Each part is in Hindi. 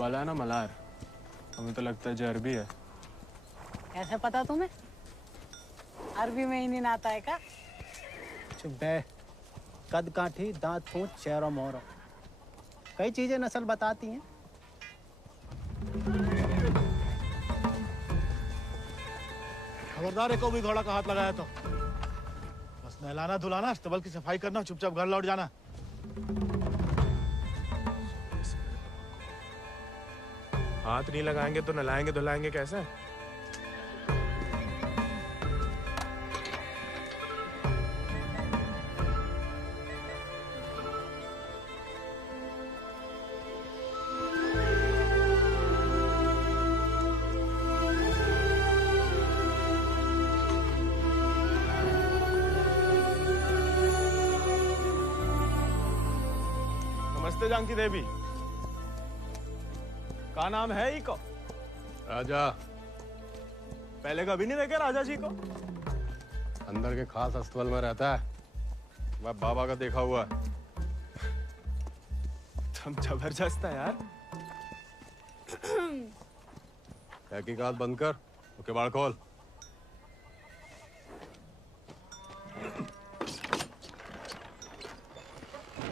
बाला है ना मलार, हमें तो लगता है जो अरबी है। कैसे पता तुम्हें? अरबी में ही नहीं आता है का? चुप बे। कद काठी, दांत पूंछ, चेहरा मोहरा, कई चीजें नस्ल बताती हैं। खबरदार, एको भी घोड़ा का हाथ लगाया तो बस नहलाना धुलाना, अस्तबल की सफाई करना, चुपचाप घर लौट जाना। हाथ नहीं लगाएंगे तो नहलाएंगे धुलाएंगे कैसे? नमस्ते जानकी देवी, का नाम है इको? राजा। पहले कभी नहीं देखे राजा जी को? अंदर के खास अस्तबल में रहता है, मैं बाबा का देखा हुआ है। तुम जबरदस्त है यार। तहकीकात बंद कर, तो किवाड़ खोल।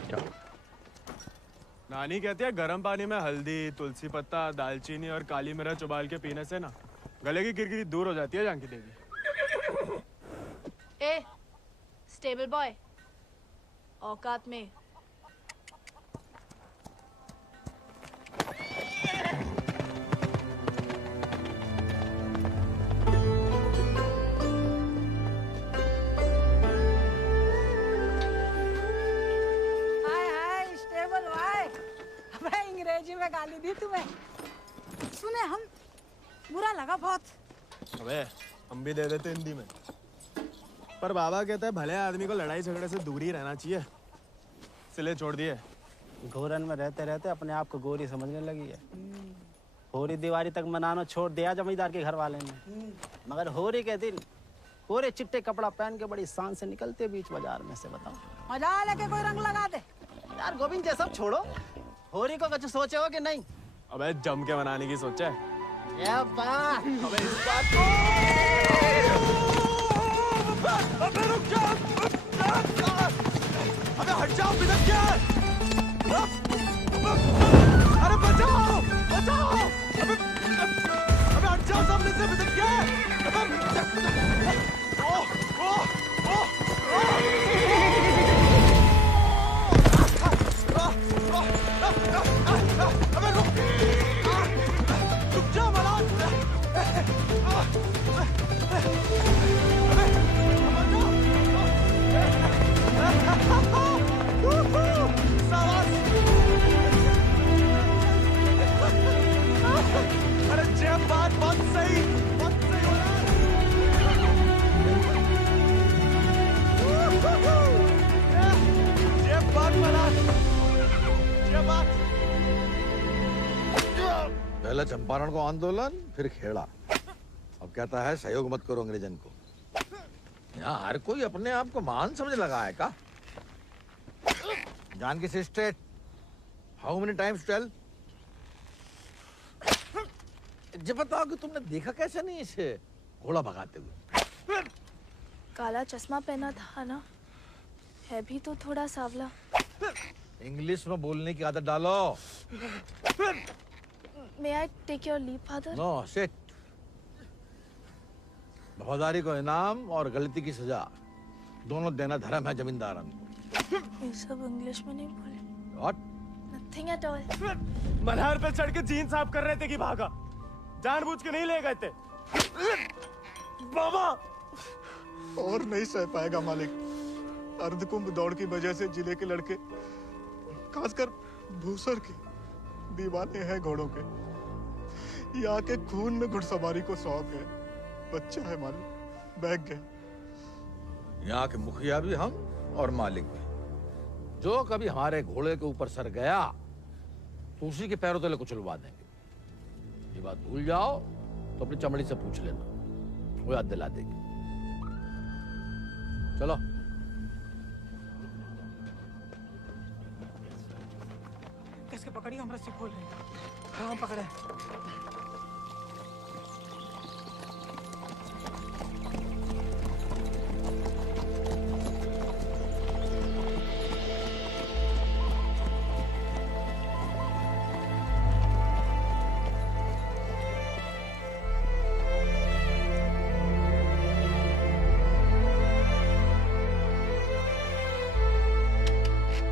क्या? नानी कहती है गर्म पानी में हल्दी, तुलसी पत्ता, दालचीनी और काली मिर्च उबाल के पीने से ना गले की किरकिरी दूर हो जाती है जानकी देवी। ए, स्टेबल बॉय, औकात में। अंग्रेजी में गाली दी तुम्हें, सुने हम, बुरा लगा बहुत। अबे हम भी दे देते हिंदी में, पर बाबा कहता है भले आदमी को लड़ाई झगड़े से दूर ही रहना चाहिए, इसलिए छोड़ दिए। घोरन में रहते रहते अपने आप को गोरी समझने लगी है। होरी दिवाली तक मनाना छोड़ दिया जमींदार के घर वाले ने, मगर होरी के दिन पूरे चिट्टे कपड़ा पहन के बड़ी शान से निकलते बीच बाजार में से। बताओ, मजा लेके कोई रंग लगा दे। यार गोविंद ये सब छोड़ो, होरी को कुछ सोचे हो कि नहीं? अबे जम के मनाने की सोचा है। अबे इस बात को अबे रुक जाओ, अबे हट जाओ, बिदक क्या? अरे बचाओ बचाओ, अबे हट जाओ सामने से, बिदक क्या? अबे रुक जा मलार, अरे जब बात बहुत सही हो रहा है, जब बात मलार, जब बात। पहले चंपारण को आंदोलन, फिर खेड़ा, अब कहता है सहयोग मत करो अंग्रेजन को। यहाँ हर कोई अपने आप को महान समझ लगा है का? Janaki sister, how many times tell? जब बताओ कि तुमने देखा कैसे नहीं इसे घोड़ा भगाते हुए? काला चश्मा पहना था ना, है भी तो थोड़ा सावला। इंग्लिश में बोलने की आदत डालो। May I take your leave, father? No sit. वफादारी को इनाम और गलती की सजा दोनों देना धर्म है जमींदारन को। ये सब इंग्लिश में नहीं बोले। What? Nothing at all. Malhar पे चढ़ के जीन साफ कर रहे थे कि भागा, जानबूझ के नहीं ले गए थे। बाबा और नहीं सह पाएगा मालिक, अर्धकुंभ दौड़ की वजह से जिले के लड़के, खासकर भूसर के दीवाने हैं घोड़ों के। यहाँ के खून में घुड़सवारी को शौक है, बच्चा है मालिक, बहक गए। यहाँ के मुखिया भी हम और मालिक भी, जो कभी हमारे घोड़े के ऊपर सर गया तो उसी के पैरों तले कुचलवा देंगे। ये बात भूल जाओ तो अपनी चमड़ी से पूछ लेना, वो याद दिला देगी। चलो। कैसे पकड़ी, हम रस्सी खोल रहे हैं। काम पकड़े।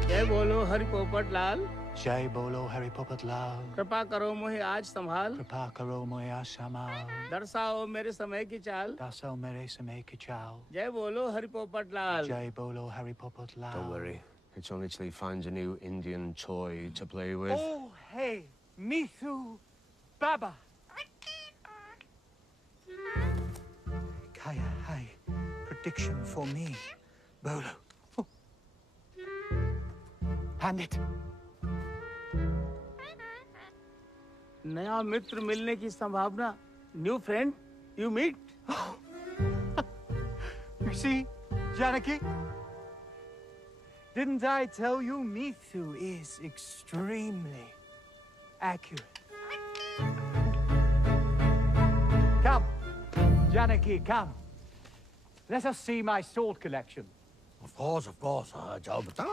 जय बोलो हरि पोपट लाल। जय बोलो हरि पोपट लाल। कृपा करो मुझे आज संभाल, कृपा करो मुझे आसमां, दर्शाओ मेरे समय की चाल। दर्शाओ मेरे समय की चाल। जय बोलो हरि पोपट लाल। जय बोलो Hari Popat Lal. Don't worry. It's only till he finds a new Indian toy to play with. Oh, hey, Mithu Baba. Kaya, hi. Prediction for me. Bolo. Oh. Hand it. नया मित्र मिलने की संभावना। New friend you meet. You see, Janaki? Didn't I tell you Mithu is extremely accurate? Come, Janaki, come. Let us see my sword collection. Of course, जाओ बता।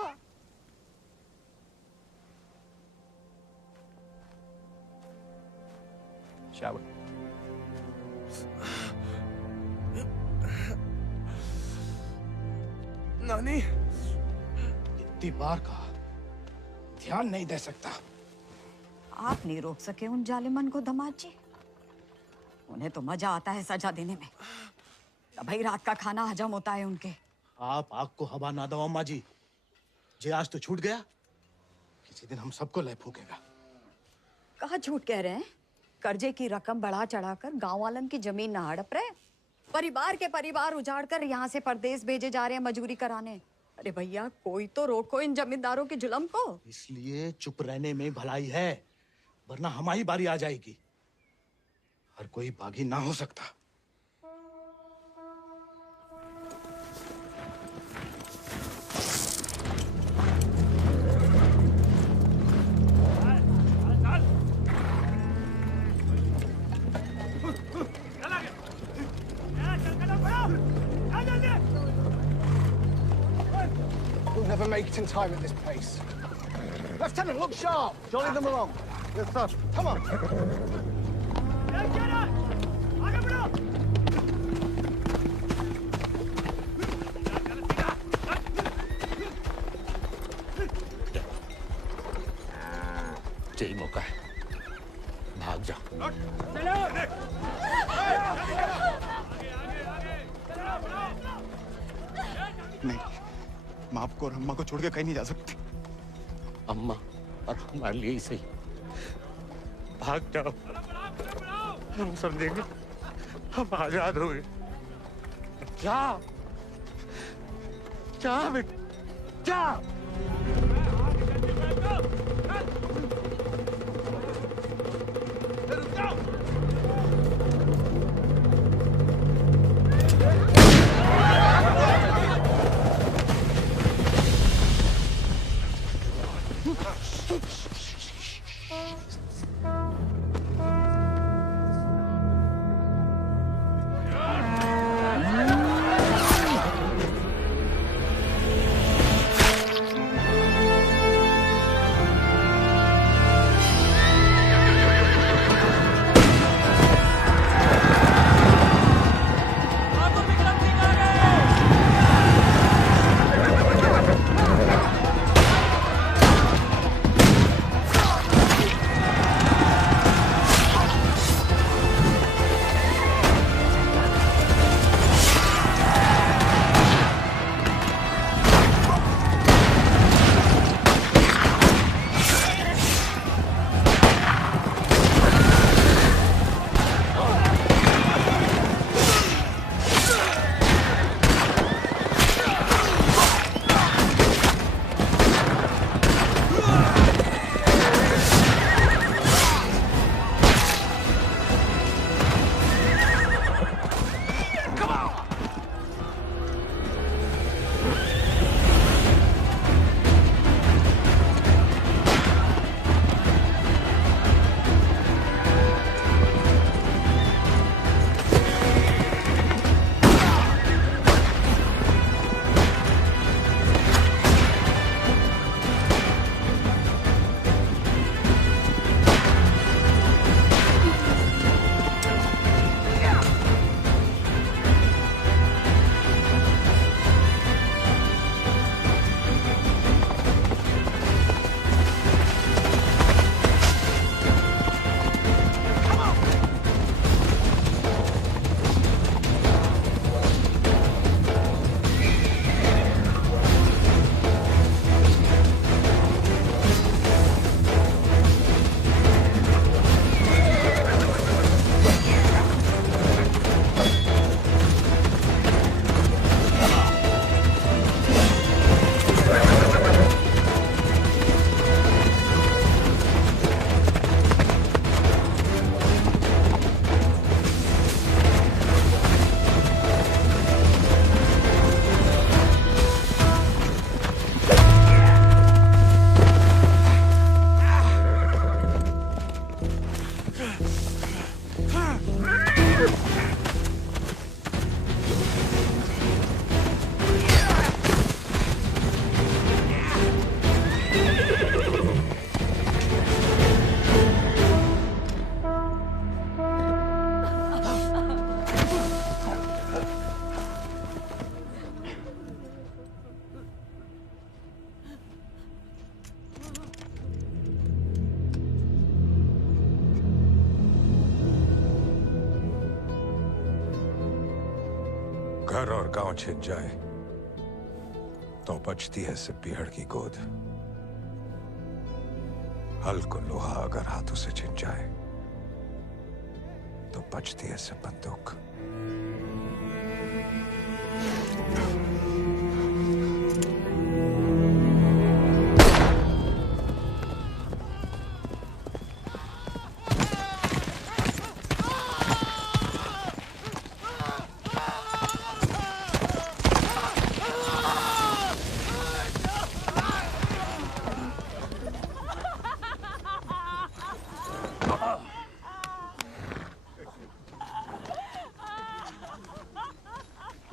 Shall we? नानी, इतनी बार कहा, ध्यान नहीं दे सकता। आप नहीं रोक सके उन जालिमन को दामाद जी। उन्हें तो मजा आता है सजा देने में। तभी रात का खाना हजम होता है उनके। आप आग को हवा ना दो अम्मा जी। जे आज तो छूट गया, किसी दिन हम सबको लय फूकेगा। कहाँ झूठ कह रहे हैं? कर्जे की रकम बढ़ा चढ़ाकर गांव वालन की जमीन न हड़प रहे। परिवार के परिवार उजाड़ कर यहाँ से परदेश भेजे जा रहे हैं मजूरी कराने। अरे भैया, कोई तो रोको इन जमींदारों के जुल्म को। इसलिए चुप रहने में भलाई है, वरना हमारी बारी आ जाएगी। हर कोई बागी ना हो सकता। We'll never make it in time at this pace. Lieutenant, look sharp. Jolly them along. Yes, sir. Come on. यही मौका है, भाग जा। नहीं, मैं आपको और अम्मा को छोड़ के कहीं नहीं जा सकती। अम्मा और हमारे लिए ही सही, भाग जाओ। हम समझेंगे, हम आजाद हो गए। जा, जा बेटा, जा। घर और गांव छिन जाए तो बचती है सिर्फ पीहड़ की गोद। हल को लोहा अगर हाथों से छिन जाए तो बचती है सिर्फ बंदूक।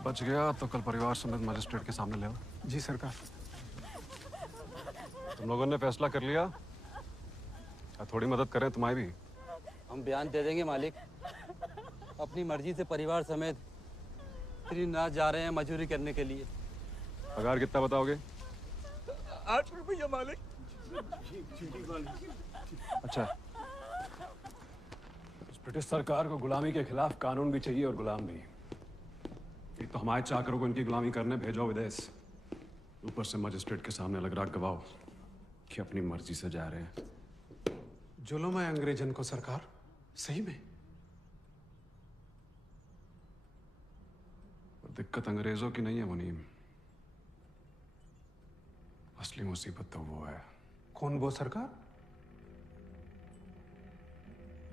बच गया तो कल परिवार समेत मजिस्ट्रेट के सामने ले आओ। जी सरकार। तुम लोगों ने फैसला कर लिया, थोड़ी मदद करें तुम्हारी भी। हम बयान दे देंगे मालिक। अपनी मर्जी से परिवार समेत त्रिनाथ जा रहे हैं मजदूरी करने के लिए। पगार कितना बताओगे? 8 रुपया मालिक। अच्छा, इस ब्रिटिश सरकार को गुलामी के खिलाफ कानून भी चाहिए और गुलाम भी। एक तो हमारे चाकरों को इनकी गुलामी करने भेजो विदेश, ऊपर से मजिस्ट्रेट के सामने अलग राग गवाओ कि अपनी मर्जी से जा रहे हैं। जुल्म है अंग्रेजन को सरकार, सही में। दिक्कत अंग्रेजों की नहीं है मुनीम, असली मुसीबत तो वो है। कौन वो सरकार?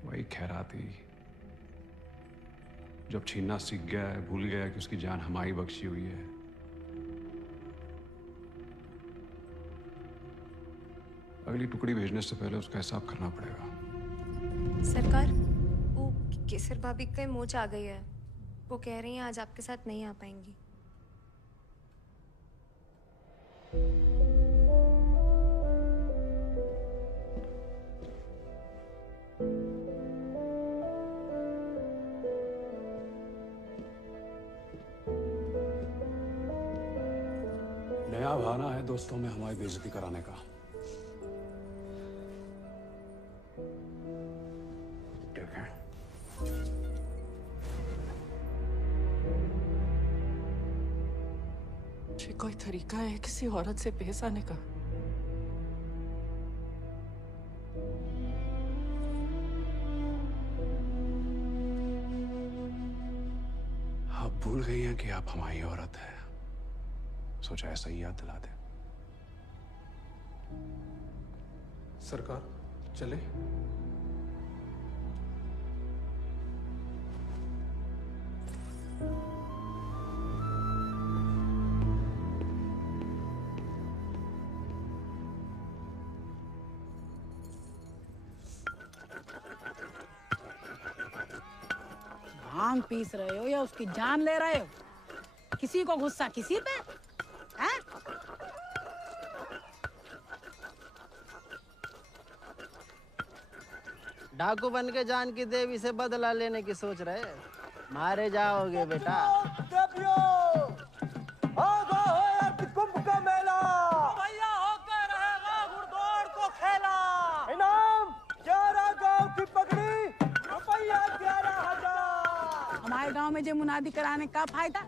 वही खैराती, जब छीनना सीख गया है, भूल गया कि उसकी जान हमारी बख्शी हुई है। अगली टुकड़ी भेजने से पहले उसका हिसाब करना पड़ेगा। सरकार, वो केसर भाभी का मोच आ गई है। वो कह रही हैं आज आपके साथ नहीं आ पाएंगी। नया बहाना है दोस्तों में हमारी बेइज्जती कराने का। ठीक है, ये कोई तरीका है किसी औरत से पेश आने का? आप भूल गई हैं कि आप हमारी औरत है, सोचा ऐसा ही याद दिला दे। सरकार चले। भांग पीस रहे हो या उसकी जान ले रहे हो? किसी को गुस्सा किसी पे है? डाकू बन के जान की देवी से बदला लेने की सोच रहे, मारे जाओगे बेटा। कुंभ का मेला भैया होकर रहेगा घुड़दौड़ को खेला। इनाम 11 गांव की पगड़ी, रुपया 11,000। हमारे गांव में जो मुनादी कराने का फायदा?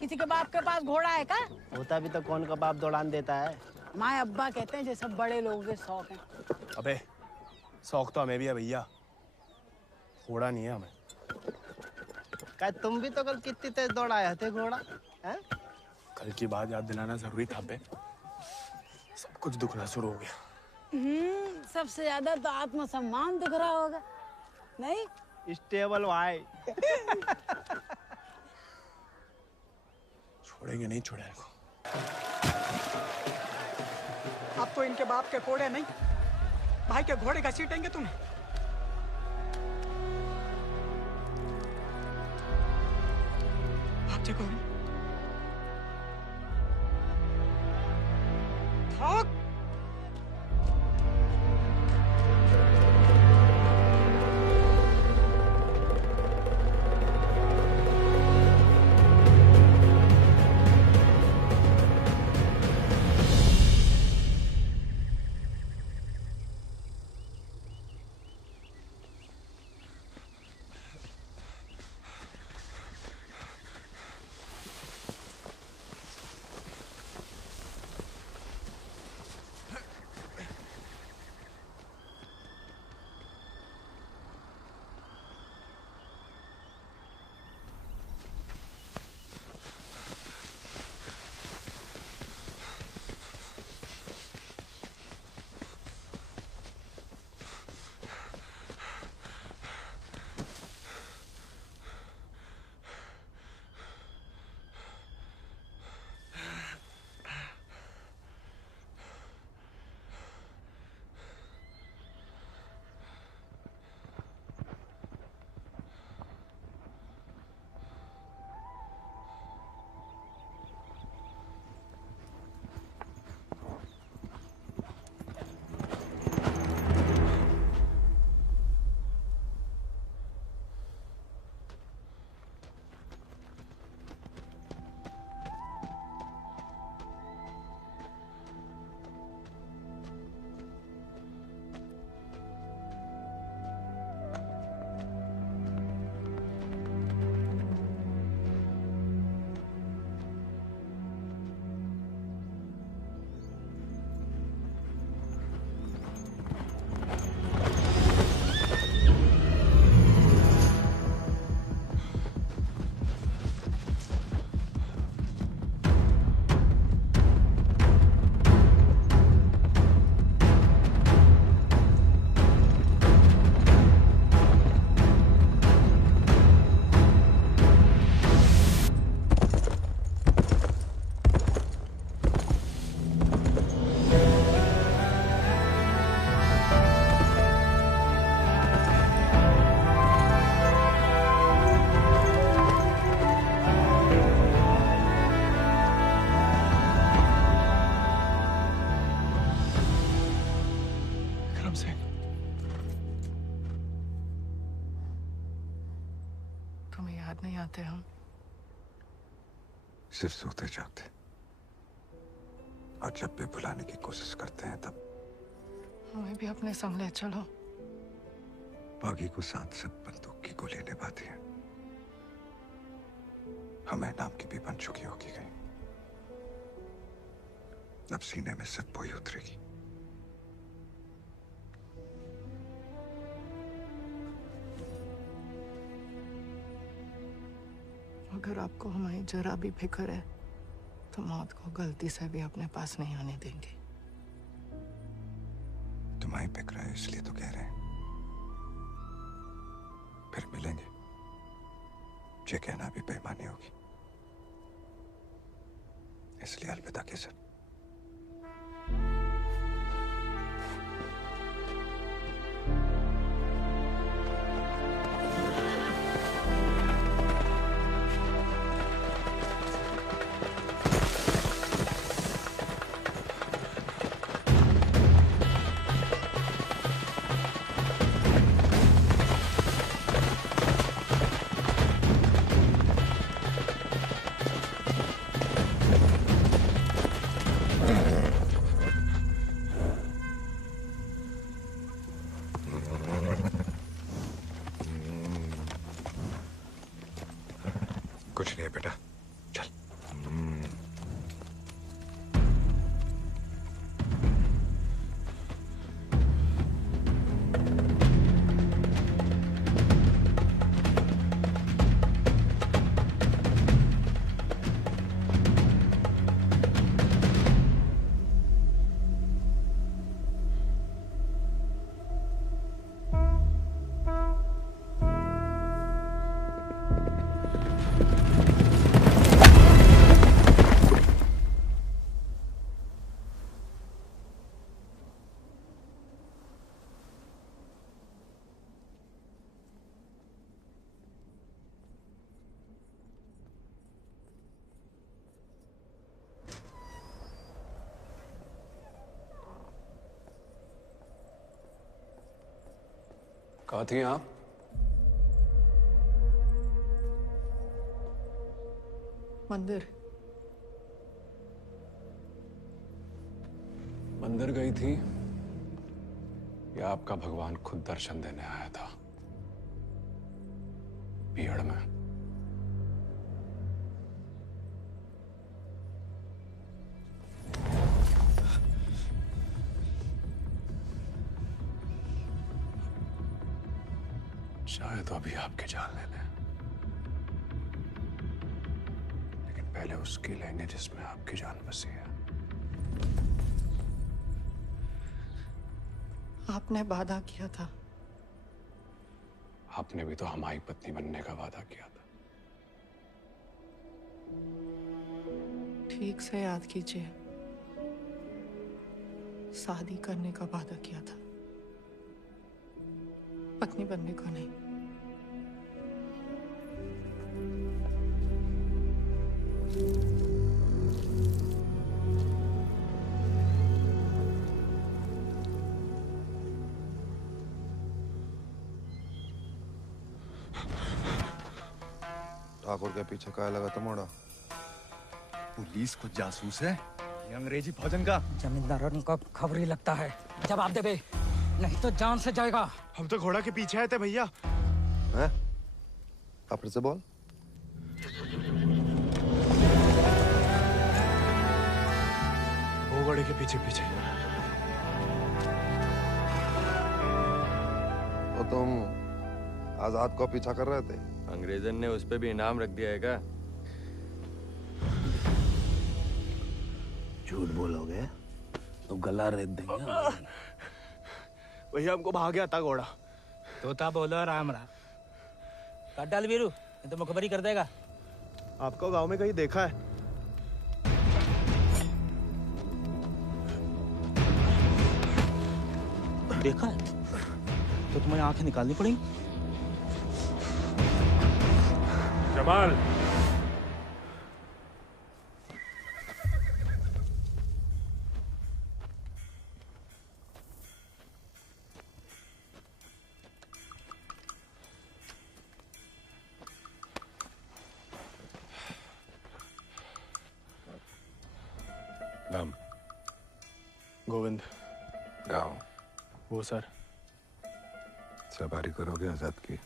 किसी के बाप के पास घोड़ा है का? होता भी तो कौन का बाप दौड़ान देता है। हमारे अब्बा कहते हैं जैसे बड़े लोगों के शौक हैं। अबे शौक तो हमें भी है भैया, घोड़ा नहीं है हमें। क्या तुम भी तो कल कितनी तेज दौड़ाए थे घोड़ा है? कल की बात याद दिलाना जरूरी था बे, सब कुछ दुखना शुरू हो गया। सबसे ज्यादा तो आत्मसम्मान दुख रहा होगा, नहीं? स्टेबल भाई। छोड़ेंगे नहीं छोड़ेंगे को। अब तो इनके बाप के कोड़े नहीं, भाई के घोड़े घसीटेंगे तुम्हें। भाग जाओ। भाग। पाते हम। सिर्फ सोते जागते, और जब भी बुलाने की कोशिश करते हैं तब हमें भी अपने संग ले चलो। बागी को साथ साथ बंदूक की गोली निभाती है, हमें नाम की भी बन चुकी होगी कहीं। अब सीने में सिर्फ वही उतरेगी। अगर आपको हमारी जरा भी फिक्र है तो मौत को गलती से भी अपने पास नहीं आने देंगे। तुम्हारी फिक्र है इसलिए तो कह रहे हैं। फिर मिलेंगे, ये कहना भी बेईमानी होगी, इसलिए अलविदा केसर। कुछ नहीं है बेटा, चल। कहाँ थी आप? मंदिर। मंदिर गई थी या आपका भगवान खुद दर्शन देने आया था भीड़ में? शायद तो अभी आपकी जान ले लें, लेकिन पहले उसकी लेंगे जिसमें आपकी जान बसी है। आपने वादा किया था। आपने भी तो हमारी पत्नी बनने का वादा किया था। ठीक से याद कीजिए, शादी करने का वादा किया था, पत्नी बनने का नहीं। ठाकुर के पीछे क्या लगा था मोड़ा? पुलिस को जासूस है ये अंग्रेजी फौजन का। जमींदारों को खबर ही लगता है। जवाब दे बे, नहीं तो जान से जाएगा। हम तो घोड़ा के पीछे आए थे भैया। हैं? आप फिर से बोल। वो घोड़े के पीछे पीछे। तो तुम आजाद को पीछा कर रहे थे? अंग्रेजन ने उस पे भी इनाम रख दिया है क्या? झूठ बोलोगे तो गला रेत देंगे। भैया हमको भाग गया था घोड़ा। तोता बोलो राम राम। काट डाल वीरू, नहीं तो मुखबरी कर देगा। आपको गांव में कहीं देखा है? देखा है तो तुम्हें आंखें निकालनी पड़ेंगी। जमाल, नाम? गोविंद। गाँव? वो सर। सवारी करोगे आजाद की?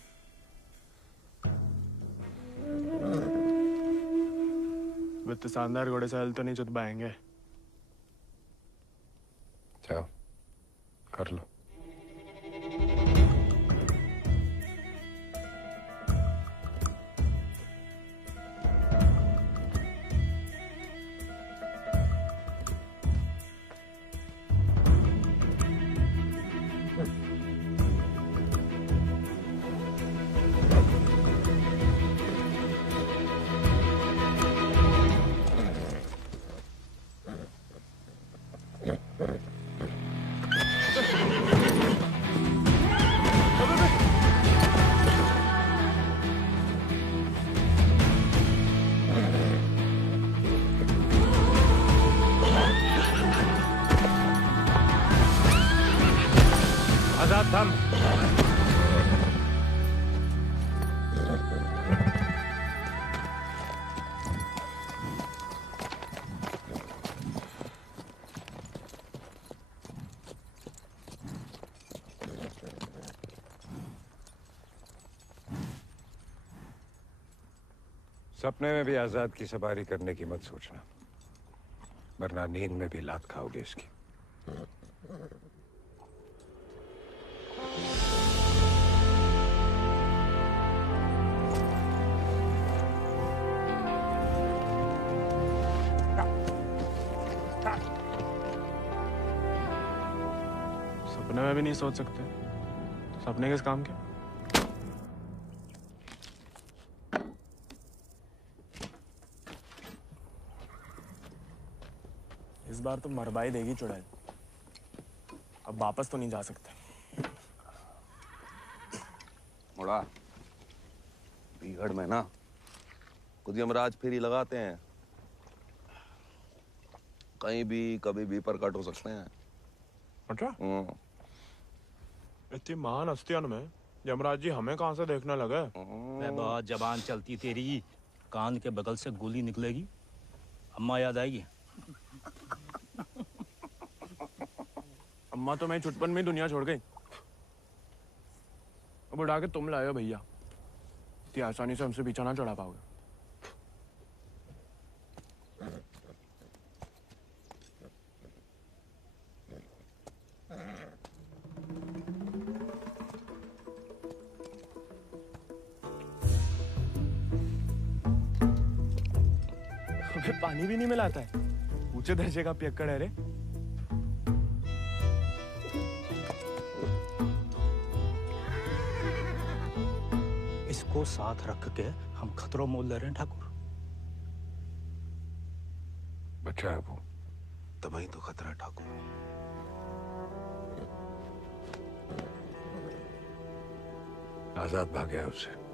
वित्त शानदार घोड़े से हल तो नहीं चुत पाएंगे। जाओ कर लो। आजाद थम। सपने में भी आजाद की सवारी करने की मत सोचना, वरना नींद में भी लात खाओगे इसकी। सपने में भी नहीं सोच सकते, सपने किस काम के? इस बार तो मरवाई देगी चुड़ैल, अब वापस तो नहीं जा सकते। मुड़ा बीहड़ में ना खुद यमराज फेरी लगाते हैं, कहीं भी कभी भी प्रकट हो सकते हैं। अच्छा? इतनी महान हस्तियों में यमराज जी हमें कहाँ से देखने लगे? बहुत जबान चलती तेरी, कान के बगल से गोली निकलेगी, अम्मा याद आएगी। अम्मा तो मैं छुटपन में ही दुनिया छोड़ गई, अब उड़ा के तुम लाए हो भैया, इतनी आसानी से हमसे पीछा ना चढ़ा पाओगे। हमें पानी भी नहीं मिलाता है, ऊंचे दर्जे का पियक्कड़ है रे। इसको साथ रख के हम खतरों मोल ले रहे हैं ठाकुर। बच्चा है वो, तभी तो खतरा है ठाकुर। आजाद भाग गया उससे।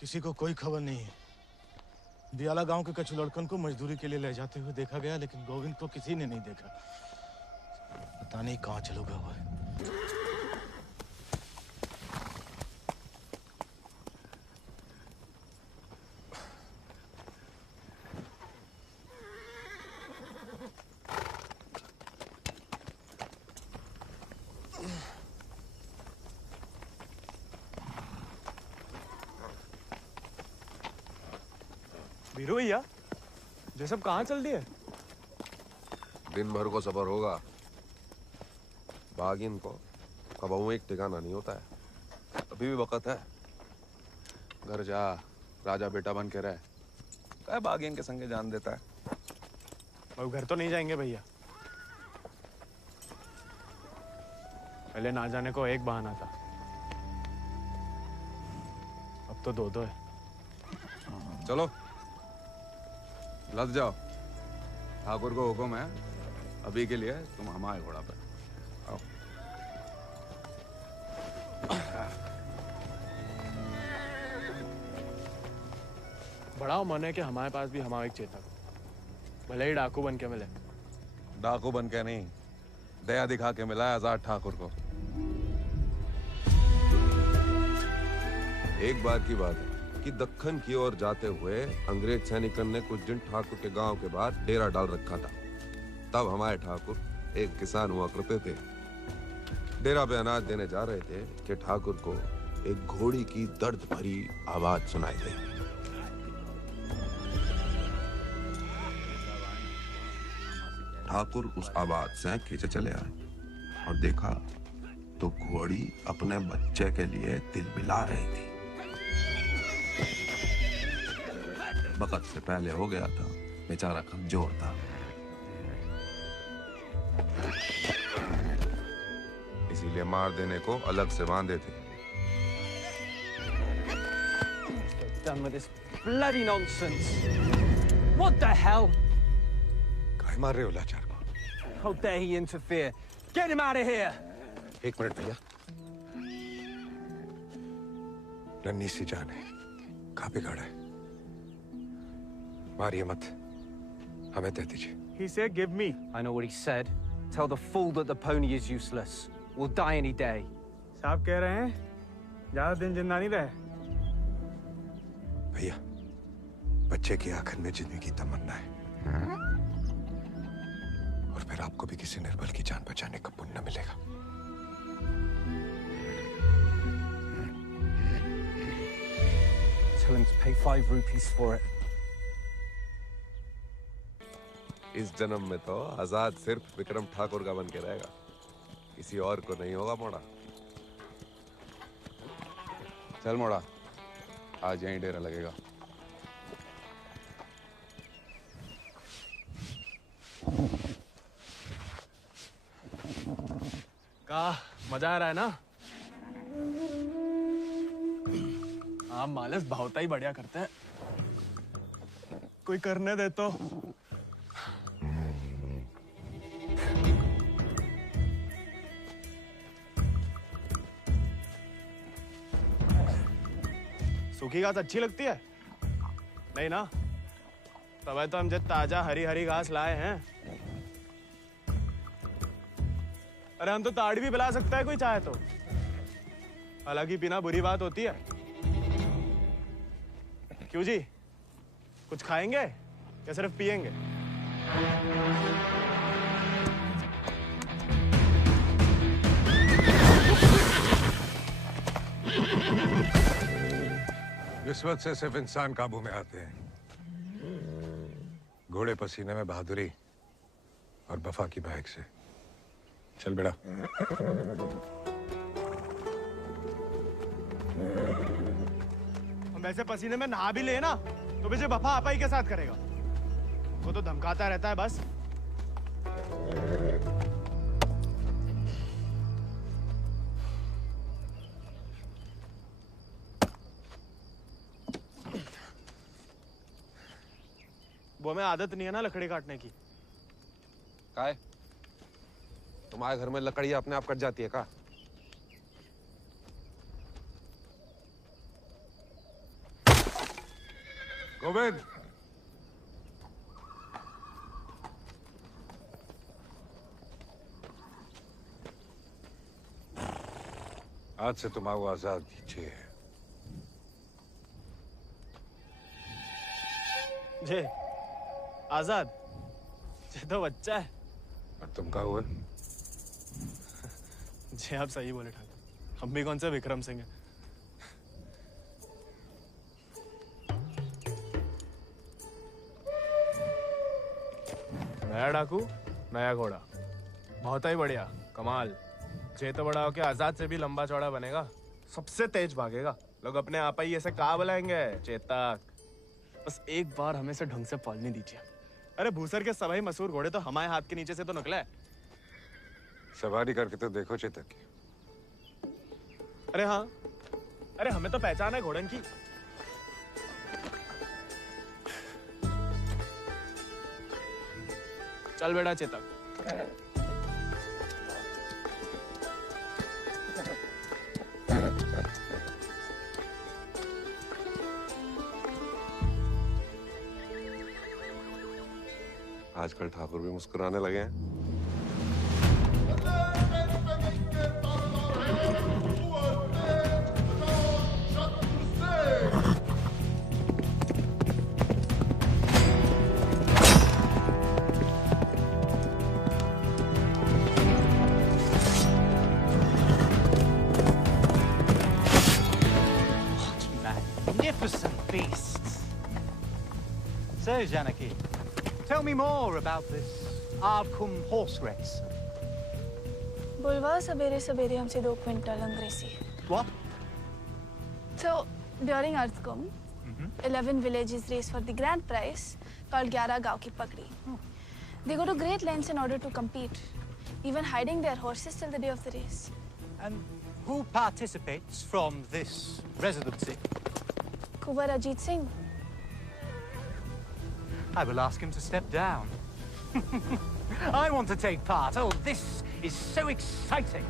किसी को कोई खबर नहीं है। दियाला गांव के कछु लड़कन को मजदूरी के लिए ले जाते हुए देखा गया, लेकिन गोविंद को किसी ने नहीं देखा। पता नहीं कहाँ चलो गया हुआ है। वीरू भैया, ये सब कहाँ चल दिए? दिन भर को सफर होगा, बागिन को कबहू एक ठिकाना नहीं होता है। अभी भी वक्त है, घर जा, राजा बेटा बन के रहे। क्या बागिन के संगे जान देता है। अब घर तो नहीं जाएंगे भैया, पहले ना जाने को एक बहाना था, अब तो दो है। चलो लद जाओ, ठाकुर को हुक्म है, अभी के लिए तुम हमारे घोड़ा पर आओ। बड़ा मन है कि हमारे पास भी हमारा एक चेतक, भले ही डाकू बन के मिले। डाकू बन के नहीं, दया दिखा के मिला है आजाद ठाकुर को। एक बार की बात है कि दक्कन की ओर जाते हुए अंग्रेज सैनिकों ने कुछ दिन ठाकुर के गांव के बाहर डेरा डाल रखा था। तब हमारे ठाकुर एक किसान हुआ करते थे। डेरा पे अनाज देने जा रहे थे कि ठाकुर को एक घोड़ी की दर्द भरी आवाज सुनाई दी। ठाकुर उस आवाज से खींचे चले आए और देखा तो घोड़ी अपने बच्चे के लिए तिलमिला रही थी। वक्त से पहले हो गया था, बेचारा कमजोर था। इसीलिए मार देने को अलग से बांधे थे। Done with this bloody nonsense. What the hell? काहे मार रहे हो लाचार को? How dare he interfere? Get him out of here! एक मिनट भैया। नन्ही सी जान है, कहाँ पे खड़ा है? मारिए मत, हमें दे दीजिए। He said, "Give me." I know what he said. Tell the fool that the pony is useless. We'll die any day. साहब कह रहे हैं, ज्यादा दिन जिंदा नहीं रहे। भैया, बच्चे की आंखन में जीने की तमन्ना है। और फिर आपको भी किसी निर्बल की जान बचाने का पुण्य मिलेगा। Tell him to pay 5 rupees for it. इस जन्म में तो आजाद सिर्फ विक्रम ठाकुर का बन के रहेगा, किसी और को नहीं होगा मोड़ा। चल मोड़ा, आज यहीं डेरा लगेगा। का मजा आ रहा है ना? आप मालस भावता ही बढ़िया करते हैं। कोई करने दे तो। सूखी घास अच्छी लगती है? नहीं ना? तब तो हम जब ताजा हरी हरी घास लाए हैं। अरे हम तो ताड़ी भी पिला सकता है कोई चाहे तो। हालांकि पीना बुरी बात होती है। क्यों जी? कुछ खाएंगे या सिर्फ पिएंगे? रिश्वत से सिर्फ इंसान काबू में आते हैं। घोड़े पसीने में बहादुरी और वफा की महक से। चल बेटा। हम वैसे पसीने में नहा भी ले ना तो भी वफा आपा ही के साथ करेगा। वो तो धमकाता रहता है बस। वो हमें आदत नहीं है ना लकड़ी काटने की। काय? तुम्हारे घर में लकड़ी अपने आप कट जाती है का? गोविंद, आज से तुम आओ आजाद दीजिए। जे आजाद, ये तो बच्चा है। और तुम क्या हुए? जी आप सही बोले ठाकुर, हम भी कौन से विक्रम सिंह हैं। नया डाकू, नया घोड़ा, बहुत ही बढ़िया, कमाल। जे तो बड़ा होके आजाद से भी लंबा चौड़ा बनेगा, सबसे तेज भागेगा। लोग अपने आप ही ऐसे कहा बुलाएंगे, चेतक। बस एक बार हमें से ढंग से पालने दीजिए। अरे भूसर के सभी मशहूर घोड़े तो हमारे हाथ के नीचे से तो निकले। सवारी करके तो देखो चेतक की। अरे हाँ, अरे हमें तो पहचान है घोड़न की। चल बेटा चेतक। आजकल ठाकुर भी मुस्कुराने लगे हैं। Magnificent beasts. So, Janaki, tell me more about this Ardcumbe horse race. बुलवा सवेरे सवेरे हमसे 2 क्विंटल अंग्रेजी. What? So, during Ardcumbe, 11 villages race for the grand prize called 11 गांव की पगड़ी. They go to great lengths in order to compete, even hiding their horses till the day of the race. And who participates from this residency? Kuwar Ajit Singh. I will ask him to step down. I want to take part. Oh, this is so exciting.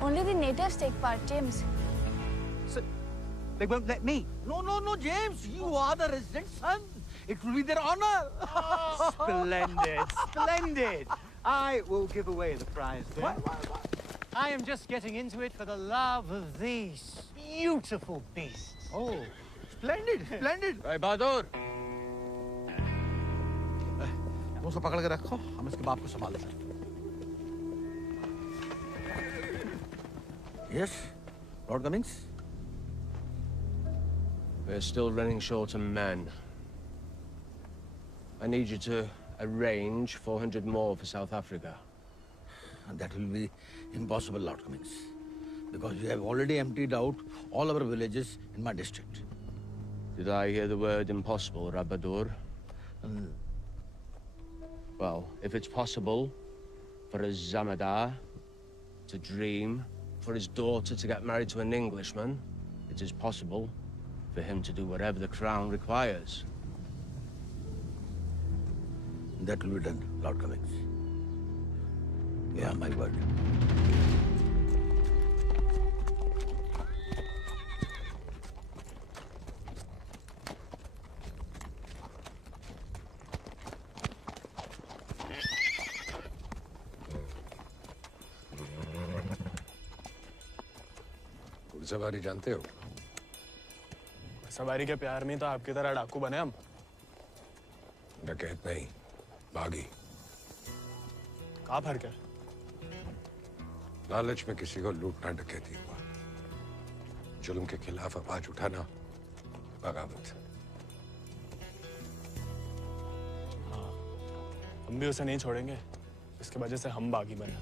Only the natives take part, James. So, they won't let me? No, James. You are the resident son. It will be their honor. Splendid. I will give away the prize then. What? I am just getting into it for the love of these beautiful beasts. Oh, splendid. भाई बहादुर, मुझसे पकड़ के रखो, हम इसके बाप को संभाल लेंगे। Yes, Lord Cummings? We're still running short on men. I need you to arrange 400 more for South Africa. And that will be impossible, Lord Cummings, because you have already emptied out all our villages in my district. Did I hear the word impossible, Rabadur? Well, if it's possible for a Zamadar to dream, for his daughter to get married to an Englishman, it is possible for him to do whatever the crown requires. That will be done, Lord Cummings. You have my word. घुड़सवारी जानते हो? सवारी के प्यार में तो आपकी तरह डाकू बने हम। डकैत नहीं, बागी। कहाँ फर्क है? लालच में किसी को लूटना डकैती हुआ। जुल्म के खिलाफ आवाज उठाना बगावत। हाँ, हम भी उसे नहीं छोड़ेंगे, इसकी वजह से हम बागी बने।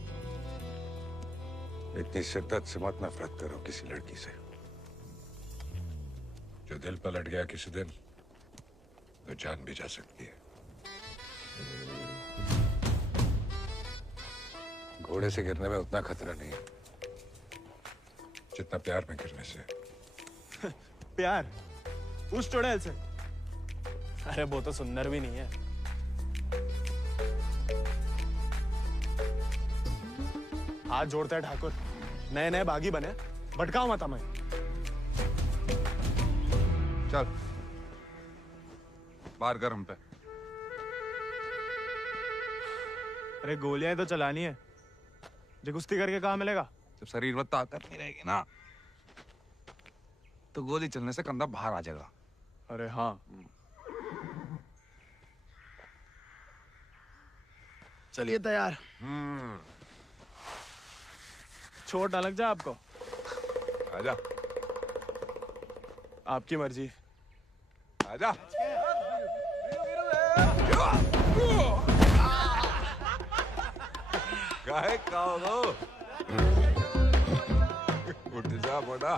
इतनी शिद्दत से मत नफरत करो किसी लड़की से। जो दिल पलट गया किसी दिन, तो जान भी जा सकती है। घोड़े से गिरने में उतना खतरा नहीं है जितना प्यार में गिरने से। प्यार? उस चुड़ैल से? अरे वो तो सुंदर भी नहीं है। हाथ जोड़ते हैं ठाकुर, नए नए बागी बने, भटकाओ मत हमें। चल बाहर कर हम पे। अरे गोलियां तो चलानी है, जो कुश्ती करके कहाँ मिलेगा? जब शरीर में ताकत नहीं रहेगी ना, तो गोली चलने से कंधा बाहर आ जाएगा। अरे हाँ, चलिए तैयार। चोट ना लग जाए आपको। आजा। आपकी मर्जी। आजा। काहे खाओ? उठ जा बड़ा।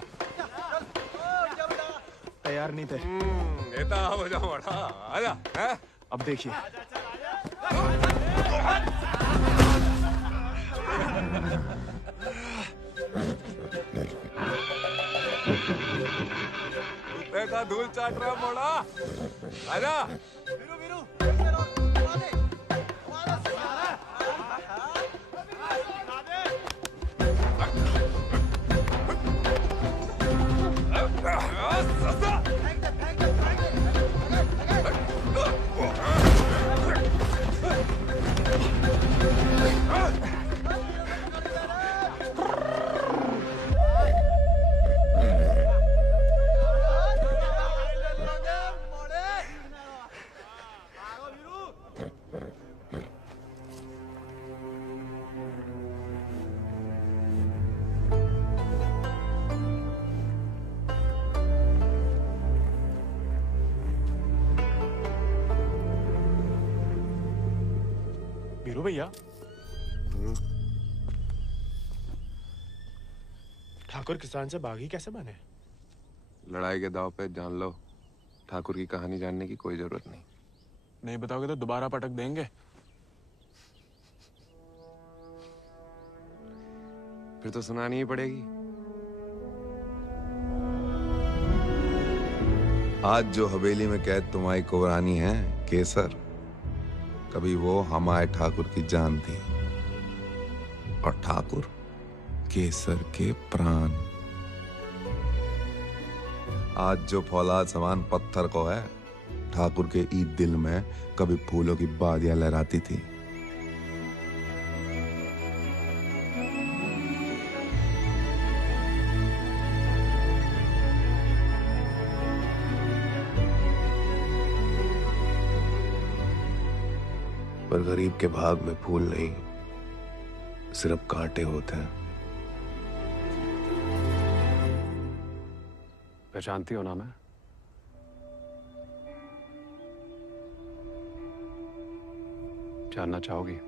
तैयार नहीं थे। नेता हो जा बड़ा। आजा। हैं? अब देखिए। कुत्ते का धूल चाट रहा बड़ा। आजा। वीरू भैया, ठाकुर किसान से बागी कैसे बने? लड़ाई के दाव पे जान लो, ठाकुर की कहानी जानने की कोई जरूरत नहीं। नहीं बताओगे तो दोबारा पटक देंगे। फिर तो सुनानी ही पड़ेगी। आज जो हवेली में कैद तुम्हारी कुबरानी है केसर, कभी वो हमारे ठाकुर की जान थी, और ठाकुर केसर के प्राण। आज जो फौलाद समान पत्थर को है, ठाकुर के ईद दिल में कभी फूलों की बादियां लहराती थी। पर गरीब के भाग में फूल नहीं, सिर्फ कांटे होते हैं। पहचानती हो ना मैं? जानना चाहोगी?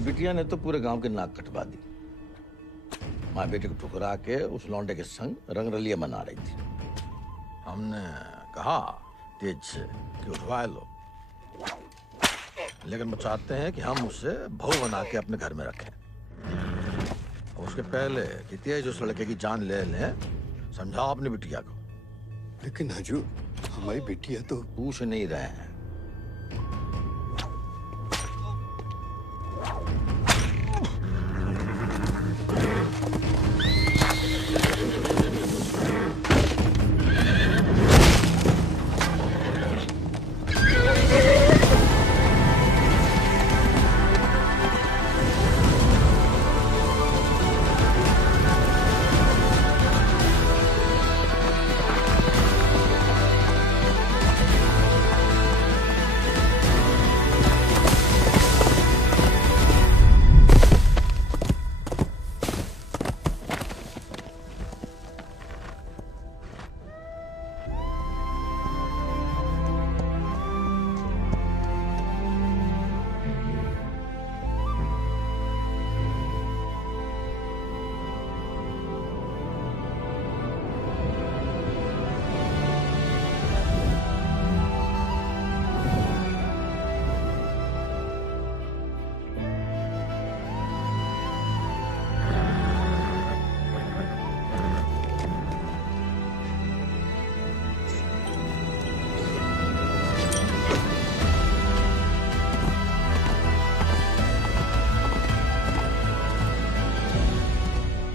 बिटिया ने तो पूरे गांव के नाक कटवा दी। माँ बेटे को ठुकरा के उस लौंडे के संग रंगरलिया मना रही थी। हमने कहा तेज से कि उठवा लो, लेकिन वो चाहते हैं कि हम उसे बहू बना के अपने घर में रखें। और उसके पहले कि तेज उस लड़के की जान ले लें, समझाओ अपनी बिटिया को। लेकिन हजूर, हमारी बिटिया तो पूछ नहीं रहे हैं।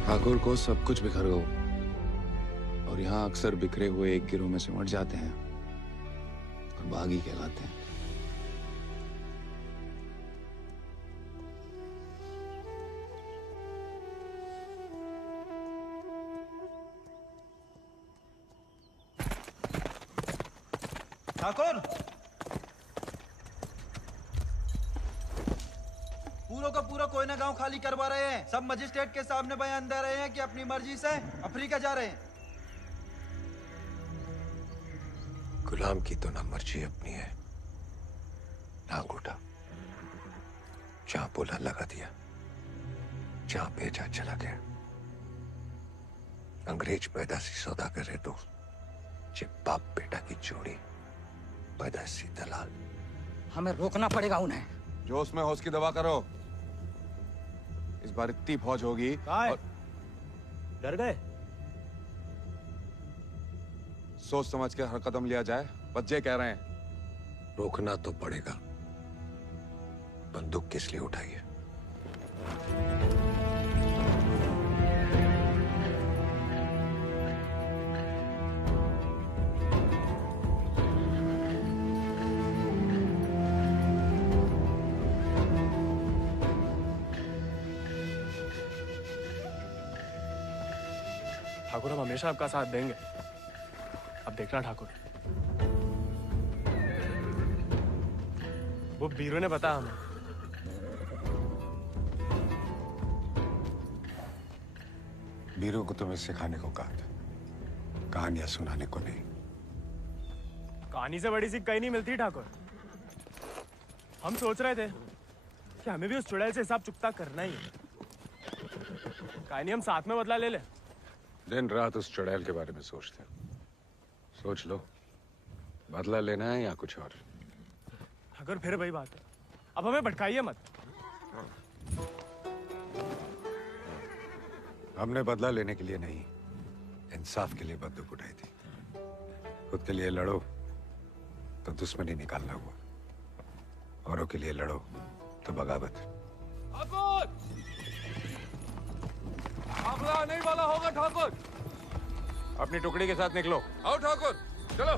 ठाकुर को सब कुछ बिखर गया, और यहाँ अक्सर बिखरे हुए एक गिरोह में सिमट जाते हैं और बागी कहलाते हैं। ठाकुर, पूरा का पूरा कोयना गांव खाली करवा रहे हैं। सब मजिस्ट्रेट के सामने बयान दे रहे हैं कि अपनी मर्जी से अफ्रीका जा रहे हैं। गुलाम की तो ना मर्जी अपनी है ना अंगूठा। जहां बोला लगा दिया, जहां भेजा चला गया। अंग्रेज पैदा सी सौदा करे तो जे बाप बेटा की जोड़ी बदसी दलाल। हमें रोकना पड़ेगा उन्हें। जोश में होश की दवा करो। इस बार इतनी फौज होगी। और... डर गए? सोच समझ के हर कदम लिया जाए, बच्चे कह रहे हैं। रोकना तो पड़ेगा। बंदूक किस लिए उठाई है? ठाकुर, हम हमेशा आपका साथ देंगे। अब देखना ठाकुर, वो बीरू ने बताया हमें। बीरू को तुम्हें सिखाने को कहा था, कहानियां सुनाने को नहीं। कहानी से बड़ी सी कहीं नहीं मिलती ठाकुर। हम सोच रहे थे कि हमें भी उस चुड़ैल से हिसाब चुकता करना ही है। कहानी हम साथ में बदला ले ले। दिन रात उस चुड़ैल के बारे में सोचते हो। सोच लो, बदला लेना है या कुछ और। अगर फिर वही बात है, अब हमें भटकाइए मत। हमने बदला लेने के लिए नहीं, इंसाफ के लिए बंदूक उठाई थी। खुद के लिए लड़ो तो दुश्मनी निकालना हुआ, औरों के लिए लड़ो तो बगावत। हमला नहीं वाला होगा ठाकुर। अपनी टुकड़ी के साथ निकलो। आओ ठाकुर, चलो।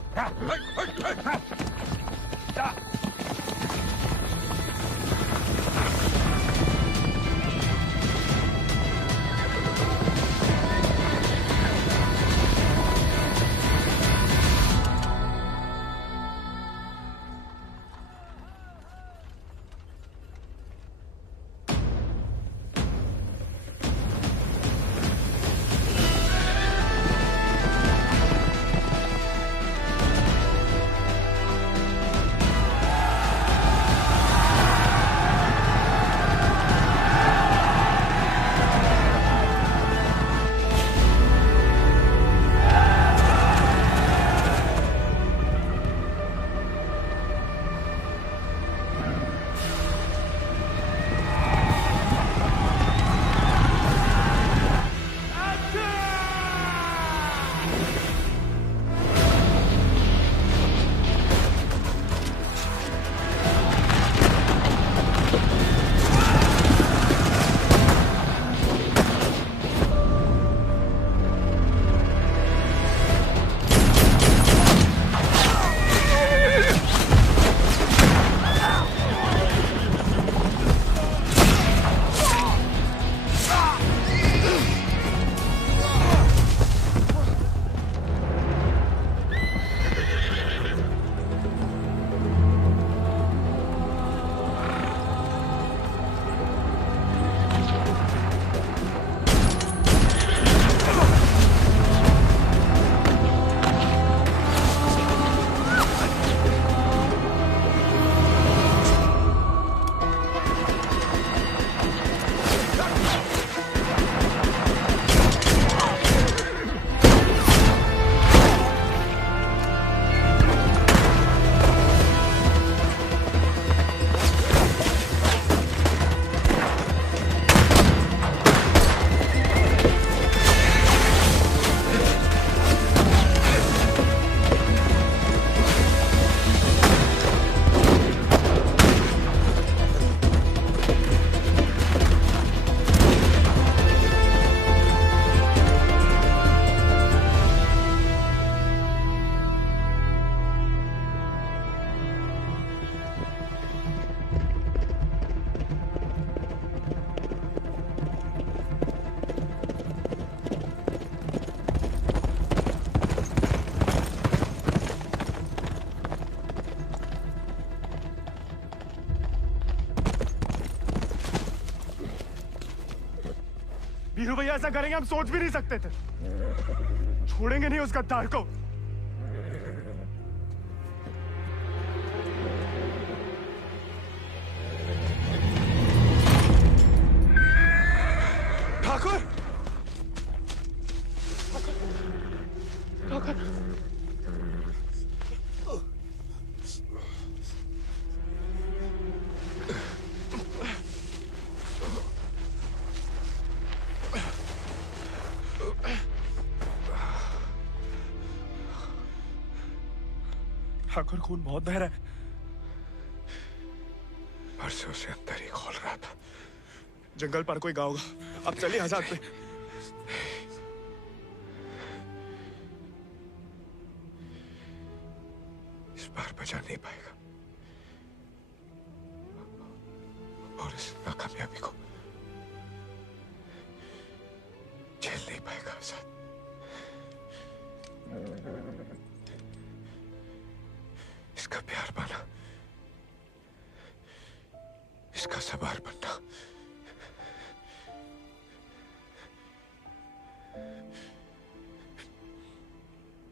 बीरू भैया ऐसा करेंगे हम सोच भी नहीं सकते थे। छोड़ेंगे नहीं उस गद्दार को। ठाकुर, ठाकुर, ठाकुर खून बहुत बह रहा है। परसों से अंदर ही खोल रहा था। जंगल पर कोई गाँव होगा। अब चलिए आजाद पे। इस बार बचा नहीं पाएगा और इस नाकामयाबी को झेल नहीं पाएगा आजाद। इसका प्यार पाना, इसका सवार बनना,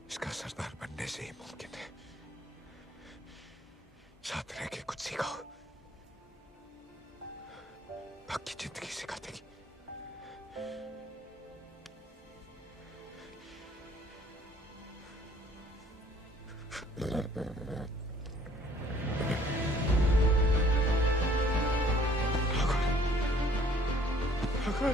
इसका सरदार बनने से ही मुमकिन है। साथ रह के कुछ सिखाओ, बाकी जिंदगी सिखा देगी। ठाकुर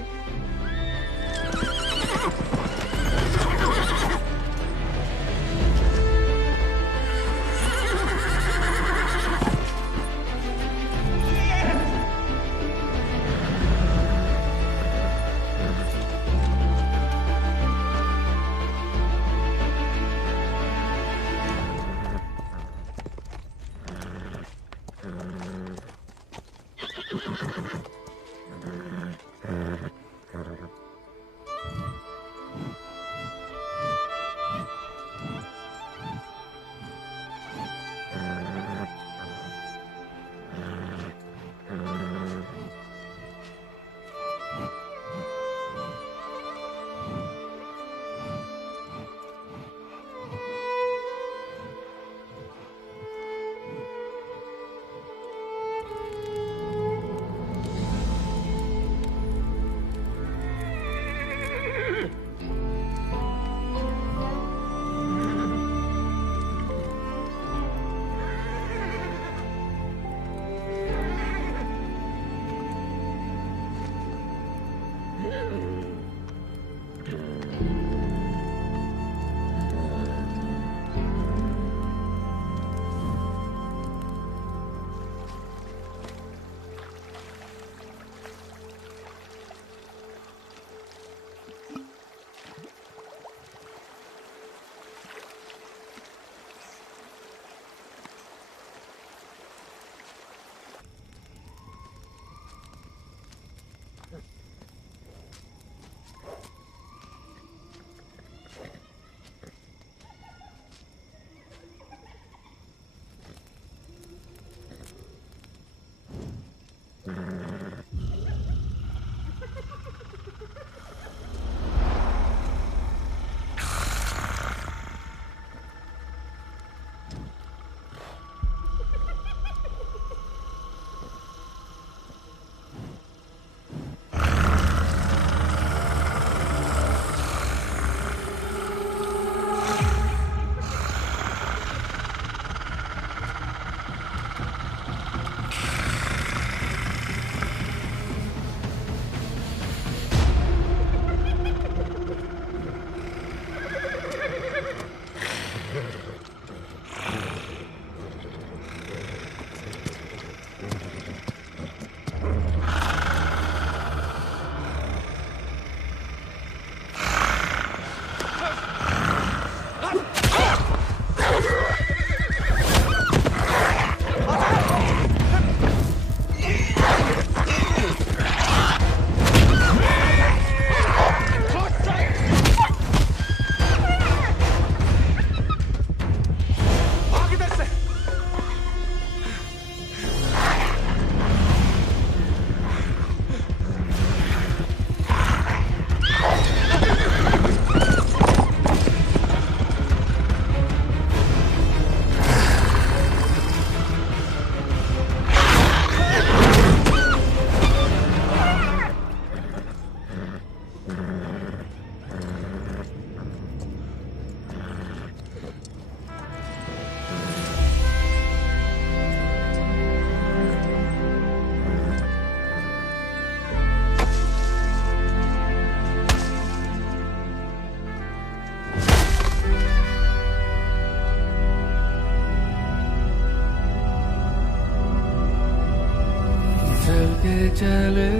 चले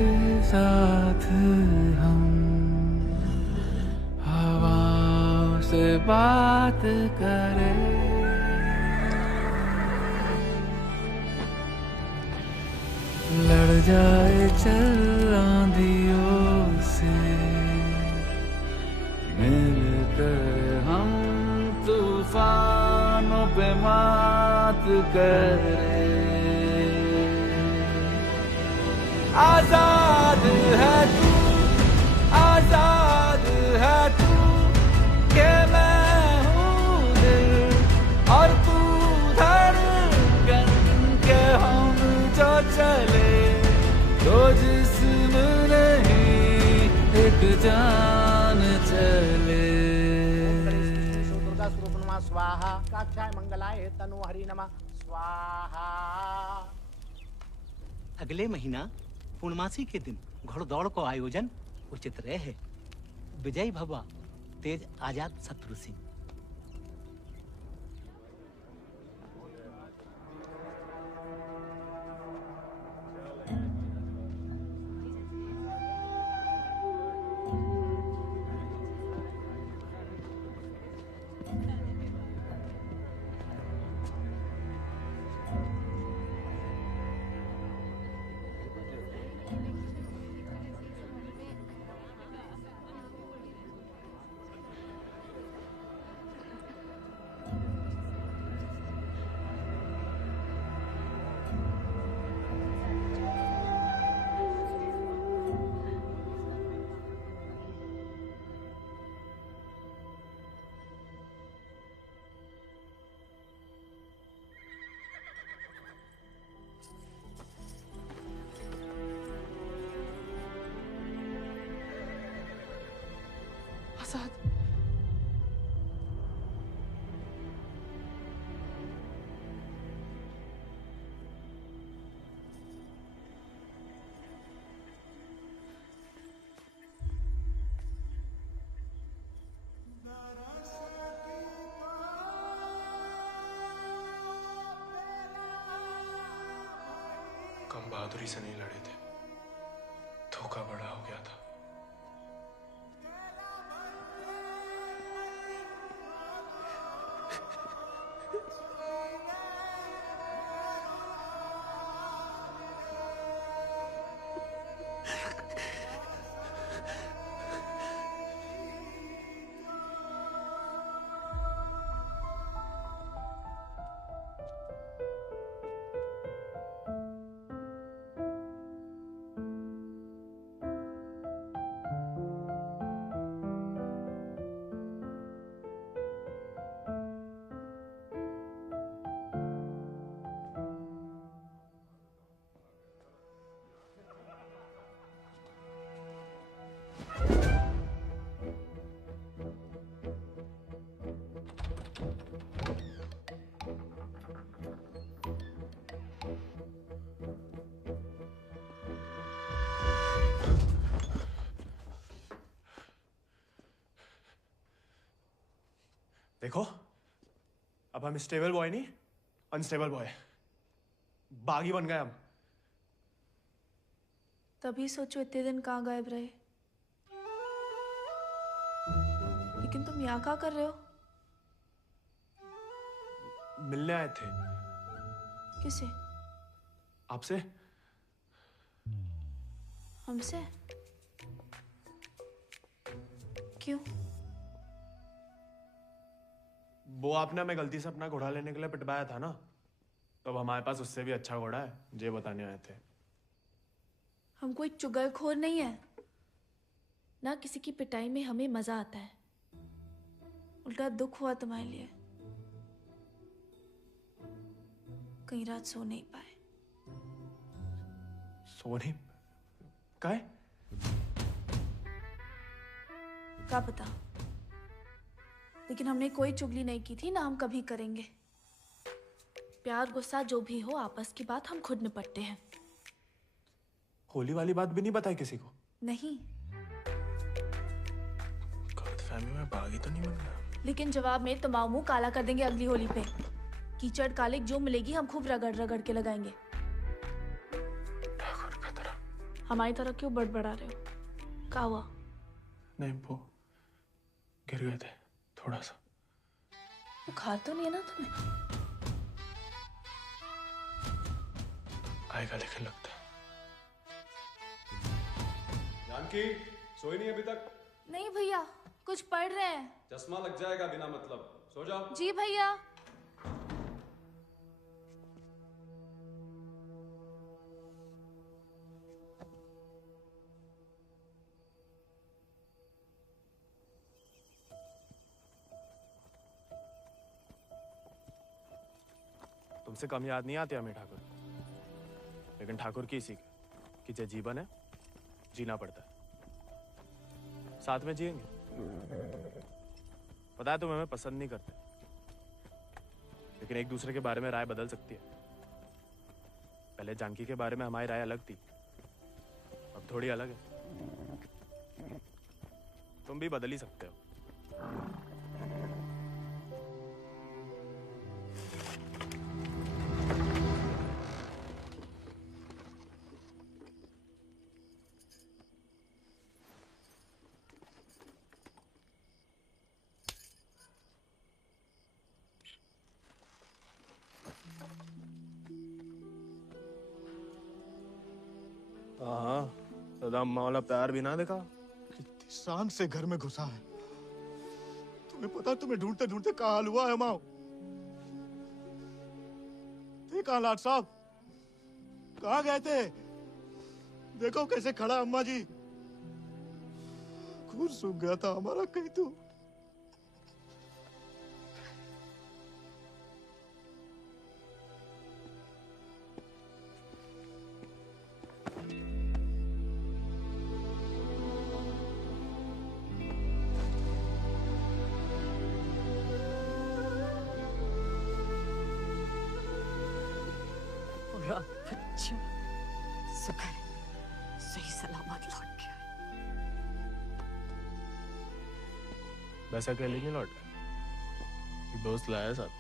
साथ हम, हवा से बात करें, लड़ जाए चल आंधियों से, मिलकर हम तूफानों पे मात करें। आजाद है तू, आजाद है तू, के मैं हूँ दिल और तू धड़कन, के हम जो चले दो जिस्म नहीं एक जान चले। दुर्गा स्वरूप नमः स्वाहा, काक्षाय मंगलाय तनु हरि नमः स्वाहा। अगले महीना पूर्णमासी के दिन घोड़दौड़ को आयोजन उचित रहे है। विजयी भवा तेज आजाद शत्रु सिंह। आजाद, कम बहादुरी से नहीं लड़े थे, धोखा बड़ा हो गया था। देखो, अब हम स्टेबल बॉय नहीं, अनस्टेबल बॉय, बागी बन गए हम। तभी सोचो इतने दिन कहाँ गायब रहे। लेकिन तुम यहाँ क्या कर रहे हो? मिलने आए थे। किसे? आपसे। हमसे? क्यों? वो आपने हमें गलती से अपना घोड़ा लेने के लिए पिटवाया था ना, तो अब हमारे पास उससे भी अच्छा घोड़ा है, ये बताने आए थे। हम कोई चुगलखोर नहीं है ना, किसी की पिटाई में हमें मजा आता है। उल्टा दुख हुआ तुम्हारे लिए, कई रात सो नहीं पाए। सो नहीं? काहे? क्या पता, लेकिन हमने कोई चुगली नहीं की थी ना, हम कभी करेंगे। प्यार गुस्सा जो भी हो, आपस की बात हम खुद निपटते हैं। होली वाली बात भी नहीं बताई किसी को? नहीं। गलतफहमी में बागी तो नहीं बन गया? लेकिन जवाब में तुम्हारा मुंह काला कर देंगे अगली होली पे। कीचड़ कालिक जो मिलेगी हम खूब रगड़ रगड़ के लगाएंगे। ठाकुर का तरह। हमारी तरह क्यों बड़बड़ा रहे हो? क्या हुआ? नहीं, वो गिर गए थे थोड़ा सा। बुखार तो नहीं है ना तुम्हें? आएगा लेकिन लगता है। जानकी सोई नहीं अभी तक? नहीं भैया, कुछ पढ़ रहे हैं। चश्मा लग जाएगा बिना मतलब, सो जाओ। जी भैया। तुमसे कम याद नहीं आती हमें ठाकुर, लेकिन ठाकुर की इसी कि जो जीवन है जीना पड़ता है, साथ में जिएंगे। पता है तुम हमें पसंद नहीं करते, लेकिन एक दूसरे के बारे में राय बदल सकती है। पहले जानकी के बारे में हमारी राय अलग थी, अब थोड़ी अलग है। तुम भी बदल ही सकते हो। हाँ, सदा अम्मा वाला प्यार भी ना देखा। कितनी शान से घर में घुसा है। तुम्हें पता, तुम्हें ढूंढते ढूंढते कहाँ हाल हुआ है माँ। देखा लाट साहब, कहाँ गए थे? देखो कैसे खड़ा अम्मा जी। खून सूख गया था हमारा कहीं तो। बच्चा शुक्र है, सही सलामत लौट गया। वैसा अकेले नहीं लौटा, दोस्त लाया साथ।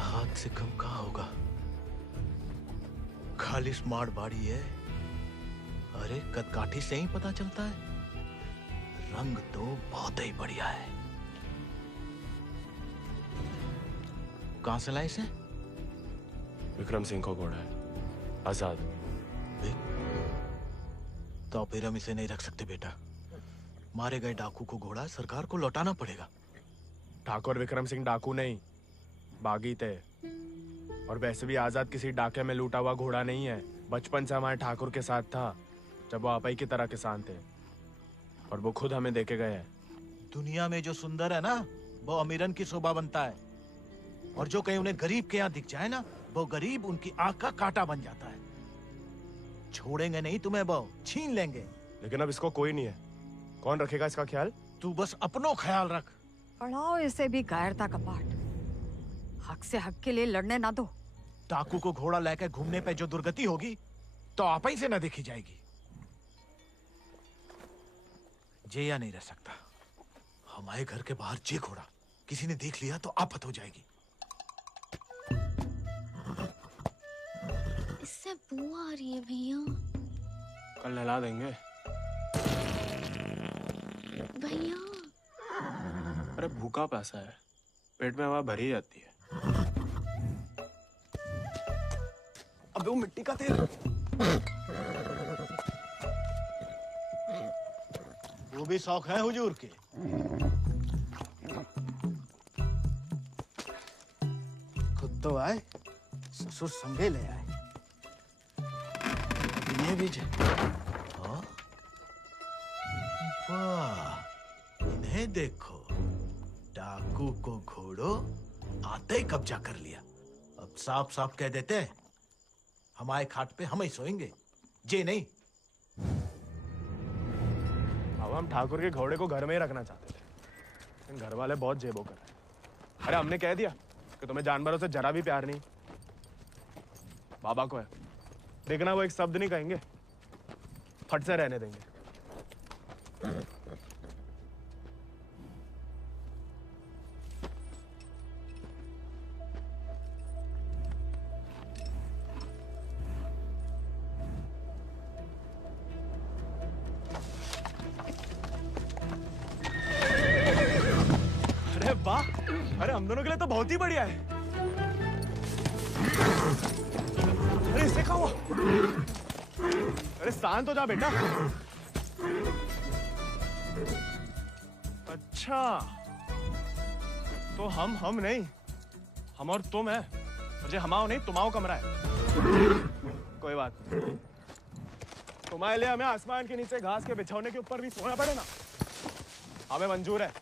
हाथ से कम कहाँ होगा? खाली स्मार्ट बाड़ी है। अरे कदकाठी से ही पता चलता है। रंग तो बहुत ही बढ़िया है। कहां से लाए इसे? विक्रम सिंह को घोड़ा है, आजाद। तो फिर हम इसे नहीं रख सकते बेटा। मारे गए डाकू को घोड़ा सरकार को लौटाना पड़ेगा। ठाकुर विक्रम सिंह डाकू नहीं, बागी थे। और वैसे भी आजाद किसी डाके में लूटा हुआ घोड़ा नहीं है। बचपन से हमारे ठाकुर के साथ था, जब वो आपई की तरह किसान थे, और वो खुद हमें देके गए हैं। दुनिया में जो सुंदर है ना, वो अमीरन की शोभा बनता है। और जो कहीं उन्हें गरीब के यहाँ दिख जाए ना, वो गरीब उनकी आंख का कांटा बन जाता है। छोड़ेंगे नहीं तुम्हें, वो छीन लेंगे। लेकिन अब इसको कोई नहीं है, कौन रखेगा इसका ख्याल? तू बस अपनो ख्याल रख। पढ़ाओ इसे भी कायरता का पाठ। हक से हक के लिए लड़ने ना दो। डाकू को घोड़ा लेकर घूमने पे जो दुर्गति होगी, तो आप ही से न देखी जाएगी। जेया नहीं रह सकता। हमारे घर के बाहर जे घोड़ा किसी ने देख लिया तो आफत हो जाएगी। इससे बू आ रही है भैया। कल नहला देंगे भैया। अरे भूखा पैसा है, पेट में हवा भरी जाती है। अबे वो मिट्टी का तेल। वो भी शौक है हुजूर के। खुद तो आए, ससुर संगे ले आए। ये भी वाह, इन्हें देखो। डाकू को घोड़ो आते ही कब्जा कर लिया। अब साफ साफ कह देते हैं, हमारे खाट पे हम ही सोएंगे, जे नहीं। अब हम ठाकुर के घोड़े को घर में ही रखना चाहते थे, लेकिन घर वाले बहुत जेबो कर रहे हैं। अरे हमने कह दिया कि तुम्हें जानवरों से जरा भी प्यार नहीं। बाबा को है। देखना वो एक शब्द नहीं कहेंगे, फट से रहने देंगे। अरे वाह, अरे हम दोनों के लिए तो बहुत ही बढ़िया है। अरे इससे क्या हुआ? अरे शांत हो जा बेटा। अच्छा तो हम नहीं, हम और तुम है। मुझे हमाओ नहीं तुम्हाओ कमरा है। कोई बात, तुम्हारे लिए हमें आसमान के नीचे घास के बिछौने के ऊपर भी सोना पड़े ना, हमें मंजूर है।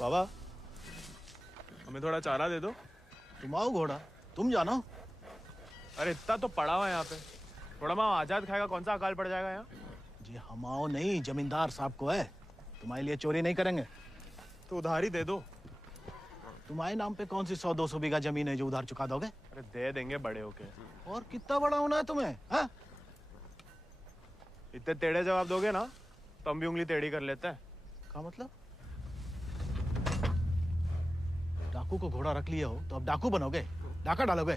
बाबा हमें थोड़ा चारा दे दो। तुम आओ घोड़ा, तुम जानो। अरे इतना तो पड़ा हुआ है यहाँ पे, थोड़ा माँ आजाद खाएगा, कौन सा अकाल पड़ जाएगा यहाँ। जी हम आओ नहीं, जमींदार साहब को है, तुम्हारे लिए चोरी नहीं करेंगे। तो उधार ही दे दो। तुम्हारे नाम पे कौन सी 100-200 बीघा जमीन है जो उधार चुका दोगे? अरे दे देंगे बड़े होके। और कितना बड़ा होना है तुम्हें? हाँ? इतने टेढ़े जवाब दोगे ना तो हम भी उंगली टेढ़ी कर लेते हैं। क्या मतलब? डाकू को घोड़ा रख लिया हो तो अब डाकू बनोगे, डाका डालोगे?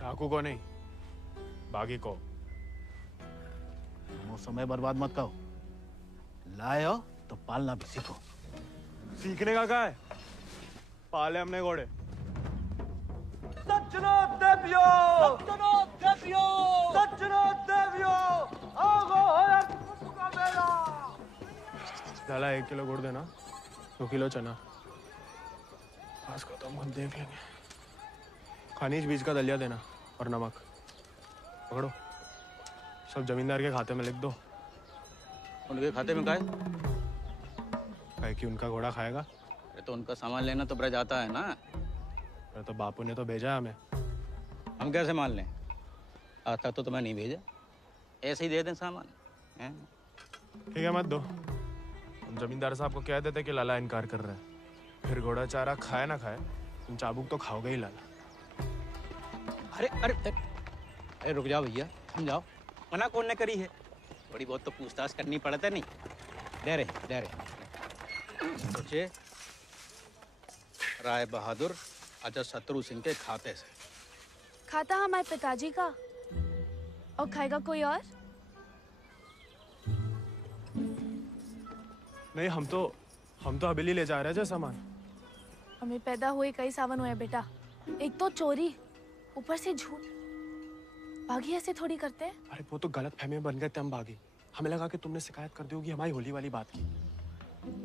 डाकू को नहीं, बागी को। वो समय बर्बाद मत करो, लाए हो तो पालना भी सीखो। सीखने का क्या है, पाले हमने घोड़े। सज्जनों देवियों, सज्जनों देवियों, सज्जनों देवियों, आगो है का मेला। डाला 1 किलो गुड़ देना, 2 किलो चना। आज को तो हम देख लेंगे। खनिज बीज का दलिया देना और नमक। पकड़ो, सब जमींदार के खाते में लिख दो। उनके खाते में का है? कि उनका घोड़ा खाएगा। अरे तो उनका सामान लेना तो ब्रज आता है ना। अरे तो बापू ने तो भेजा है हमें। हम कैसे मान लें? आता तो तुम्हें नहीं भेजा, ऐसे ही दे दें सामान। ठीक है मत दो, हम जमींदार साहब को कह देते कि लाला इनकार कर रहा है। फिर घोड़ा चारा खाए ना खाए, तुम चाबुक तो खाओगे ही लाला। अरे अरे अरे रुक जाओ भैया, समझाओ। मना कौन ने करी है? थोड़ी बहुत तो पूछताछ करनी पड़ता नहीं। डरे सोचे राय बहादुर अजय शत्रु सिंह के खाते से। खाता हमारे पिताजी का, और खाएगा कोई और? नहीं, हम तो हवेली ले जा रहे हैं सामान। हमें पैदा हुए कई सावन हुए बेटा, एक तो चोरी, ऊपर से झूठ। बागी ऐसे थोड़ी करते हैं। अरे वो तो गलत फहमी में बन गए थे हम बागी। हमें लगा कि तुमने शिकायत कर दी होगी हमारी होली वाली बात की।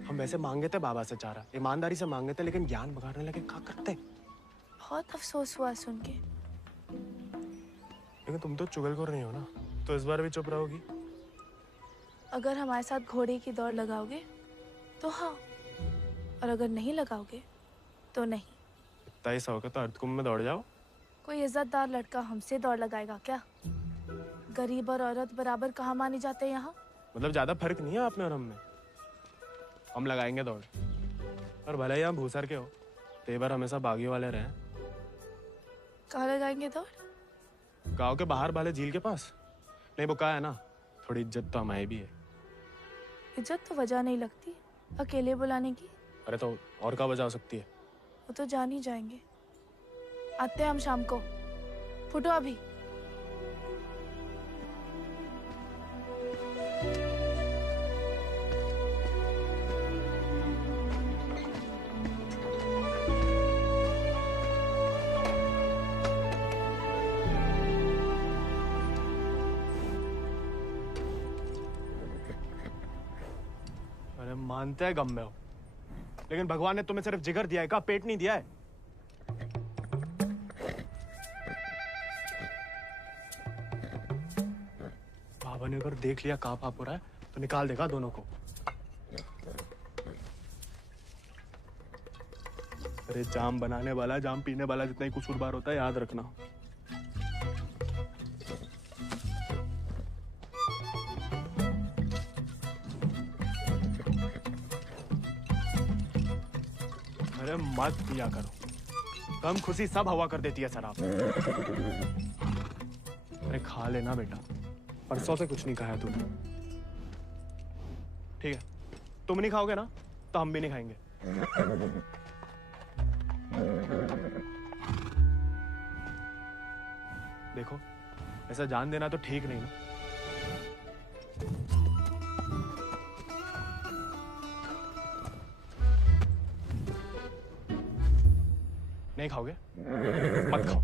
हम वैसे मांगे थे बाबा से चारा, ईमानदारी से मांगे थे, लेकिन ज्ञान बगाड़ने लगे। क्या करते? बहुत अफसोस हुआ सुन के। लेकिन तुम तो चुगलखोर नहीं हो ना, तो इस बार भी चुप रहोगी? अगर हमारे साथ घोड़े की दौड़ लगाओगे तो हाँ, और अगर नहीं लगाओगे तो नहीं। इतना ही शौक है तो अर्धकुंभ में दौड़ जाओ। कोई इज्जतदार लड़का हमसे दौड़ लगाएगा क्या? गरीब और औरत बराबर कहाँ माने जाते हैं यहाँ? मतलब ज्यादा फर्क नहीं है आप में और हम में। हम लगाएंगे दौड़, और भले ही हम भूसर के हो, तेवर हमेशा बागियों वाले रहे। कहाँ लगाएंगे दौड़? गांव के बाहर वाले झील के पास। नहीं वो कहा है ना, थोड़ी इज्जत तो हमारी भी है। इज्जत तो वजह नहीं लगती अकेले बुलाने की। अरे तो और क्या वजह हो सकती है? वो तो जान ही जाएंगे। आते हैं हम शाम को, फुटो अभी। अरे मानते हैं गम में हो, लेकिन भगवान ने तुम्हें सिर्फ जिगर दिया है, का पेट नहीं दिया है। बाबा ने अगर देख लिया कहाँ पाप हो रहा है तो निकाल देगा दोनों को। अरे जाम बनाने वाला जाम पीने वाला जितना ही कसूरवार होता है, याद रखना। अरे मत पिया करो, कम खुशी सब हवा कर देती है शराब। अरे खा लेना बेटा, परसों से कुछ नहीं खाया तूने। ठीक है, तुम नहीं खाओगे ना तो हम भी नहीं खाएंगे। देखो, ऐसा जान देना तो ठीक नहीं ना। नहीं खाओगे? मत खाओ।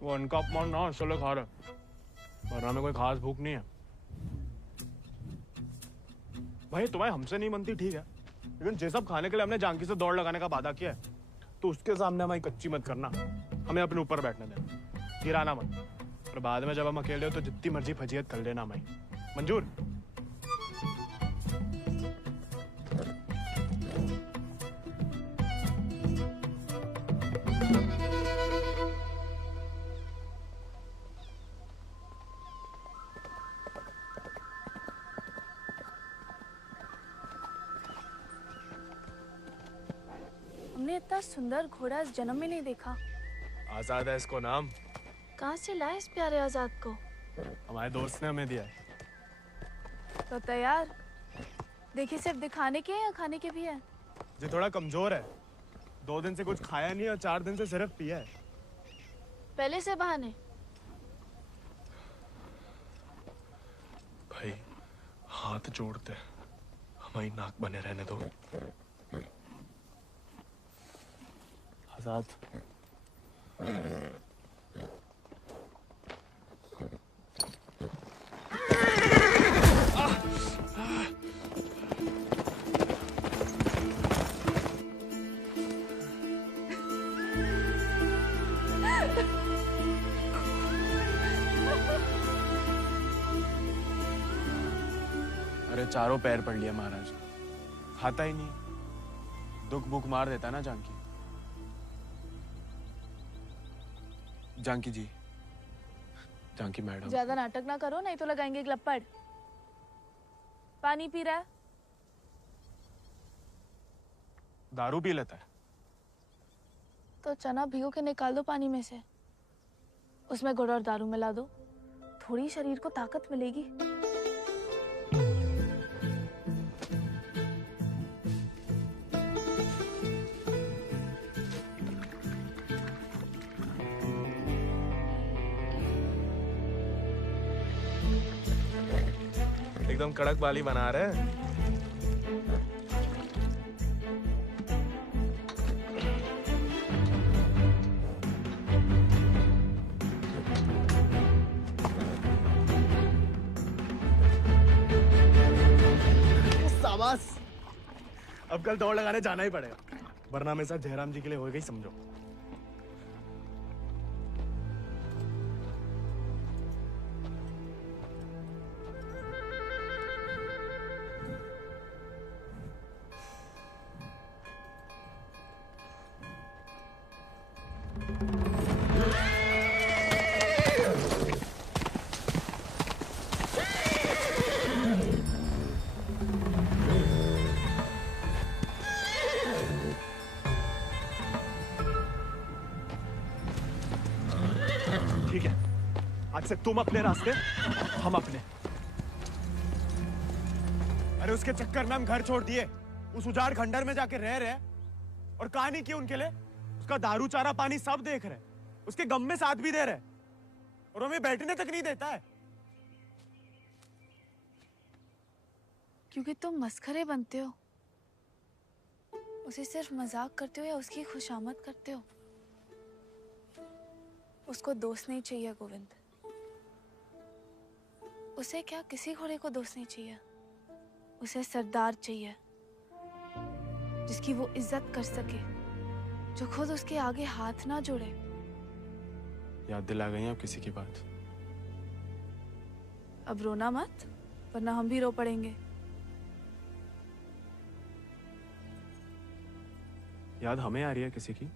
वो उनका अपमान ना इसलिए खा रहे, वरना में कोई खास भूख नहीं है। भाई तुम्हें हमसे नहीं बनती ठीक है, लेकिन जे सब खाने के लिए हमने जानकी से दौड़ लगाने का वादा किया है, तो उसके सामने हमारी कच्ची मत करना, हमें अपने ऊपर बैठने देना, गिराना मत। और बाद में जब हम अकेले हो तो जितनी मर्जी फजीयत कर लेना हमारी। मंजूर? हमने इतना सुंदर घोड़ा इस जन्म में नहीं देखा। आजाद है इसको नाम। कहाँ से लाए इस प्यारे आजाद को? हमारे दोस्त ने हमें दिया है। तो तैयार? देखिए सिर्फ दिखाने के या खाने के भी है? जो थोड़ा कमजोर है, 2 दिन से कुछ खाया नहीं और 4 दिन से सिर्फ पिया है। पहले से बहाने। भाई हाथ जोड़ते, हमारी नाक बने रहने दो। आजाद, अरे चारों पैर पड़ लिया महाराज, खाता ही नहीं, दुख भूख मार देता ना जानकी। जानकी जी, जानकी मैडम। ज्यादा नाटक ना करो नहीं तो लगाएंगे ग्लप्पड़। पानी पी रहा है? दारू पी लेता है। तो चना भिगो के निकाल दो पानी में से, उसमें गुड़ और दारू मिला दो, थोड़ी शरीर को ताकत मिलेगी। एकदम कड़क वाली बना रहे हैं। शाबाश, अब कल दौड़ लगाने जाना ही पड़ेगा, वरना मेरे साथ जयराम जी के लिए होएगा ही समझो। ठीक है, आज से तुम अपने रास्ते, हम अपने। अरे उसके चक्कर में हम घर छोड़ दिए, उस उजाड़ खंडर में जाके रह रहे, और कहानी की उनके लिए उसका दारू चारा पानी सब देख रहे, उसके गम में साथ भी दे रहे, और हमें बैठने तक नहीं देता है। क्योंकि तुम मस्खरे बनते हो, उसे सिर्फ मजाक करते हो या उसकी खुशामद करते हो। उसको दोस्त नहीं चाहिए गोविंद, उसे क्या किसी घोड़े को दोस्त नहीं चाहिए, उसे सरदार चाहिए जिसकी वो इज्जत कर सके, जो खुद उसके आगे हाथ ना जोड़े। याद दिला गई अब किसी की बात। अब रोना मत, वरना हम भी रो पड़ेंगे। याद हमें आ रही है किसी की?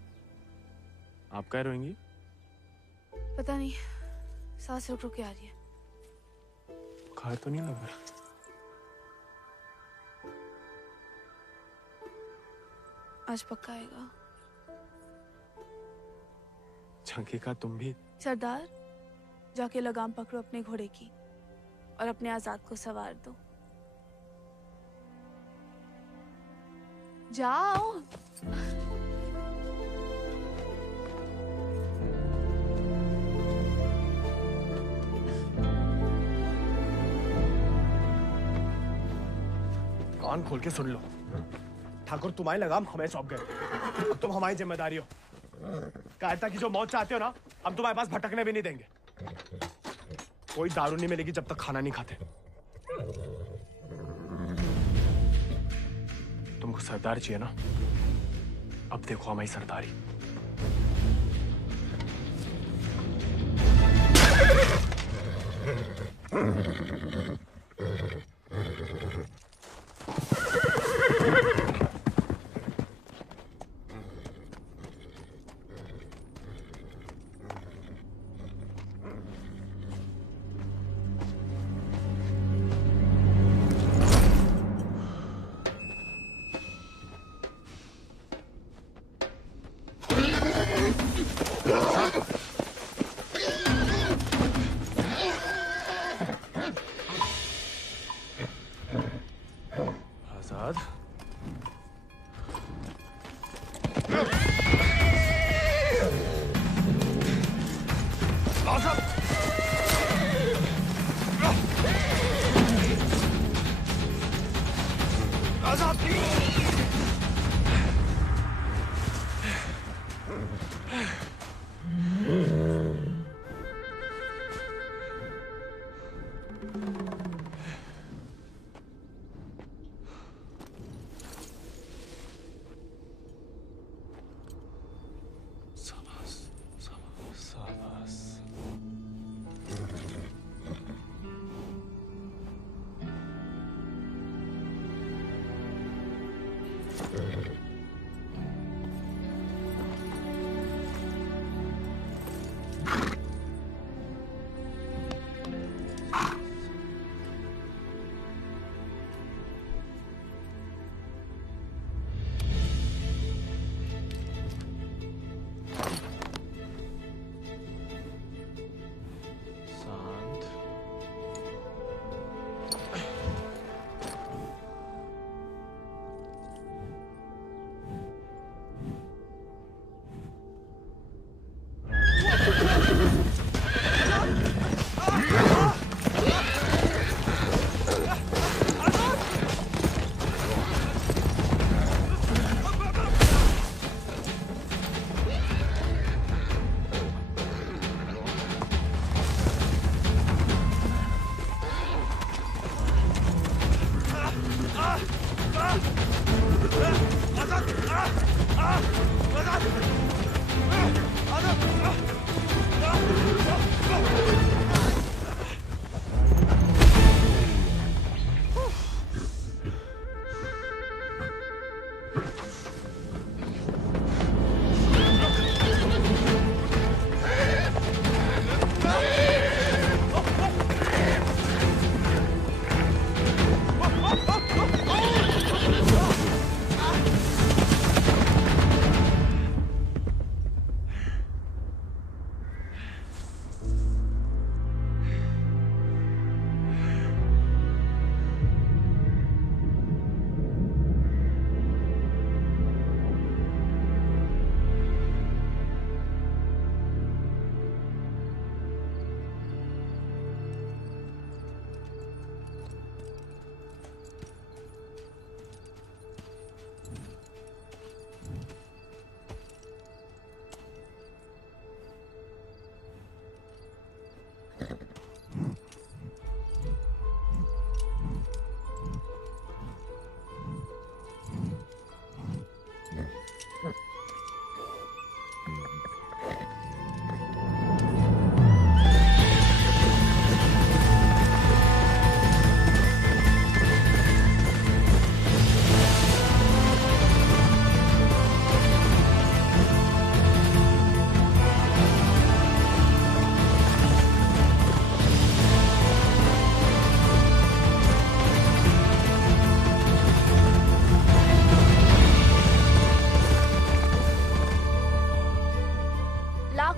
आप क्या रोएंगी? पता नहीं, सांस रुक रुक के आ रही है। बुखार तो नहीं लग रहा? आज पक्का आएगा। झंकी का तुम भी? सरदार, जाके लगाम पकड़ो अपने घोड़े की और अपने आजाद को सवार दो। जाओ। कान खोल के सुन लो, ठाकुर तुम्हारी लगाम हमें सौंप गए। अब तुम हमारी जिम्मेदारी हो। कायरता की जो मौत चाहते हो ना, हम तुम्हारे पास भटकने भी नहीं देंगे। कोई दारू नहीं मिलेगी जब तक खाना नहीं खाते। तुमको सरदार चाहिए ना? अब देखो हमारी सरदारी।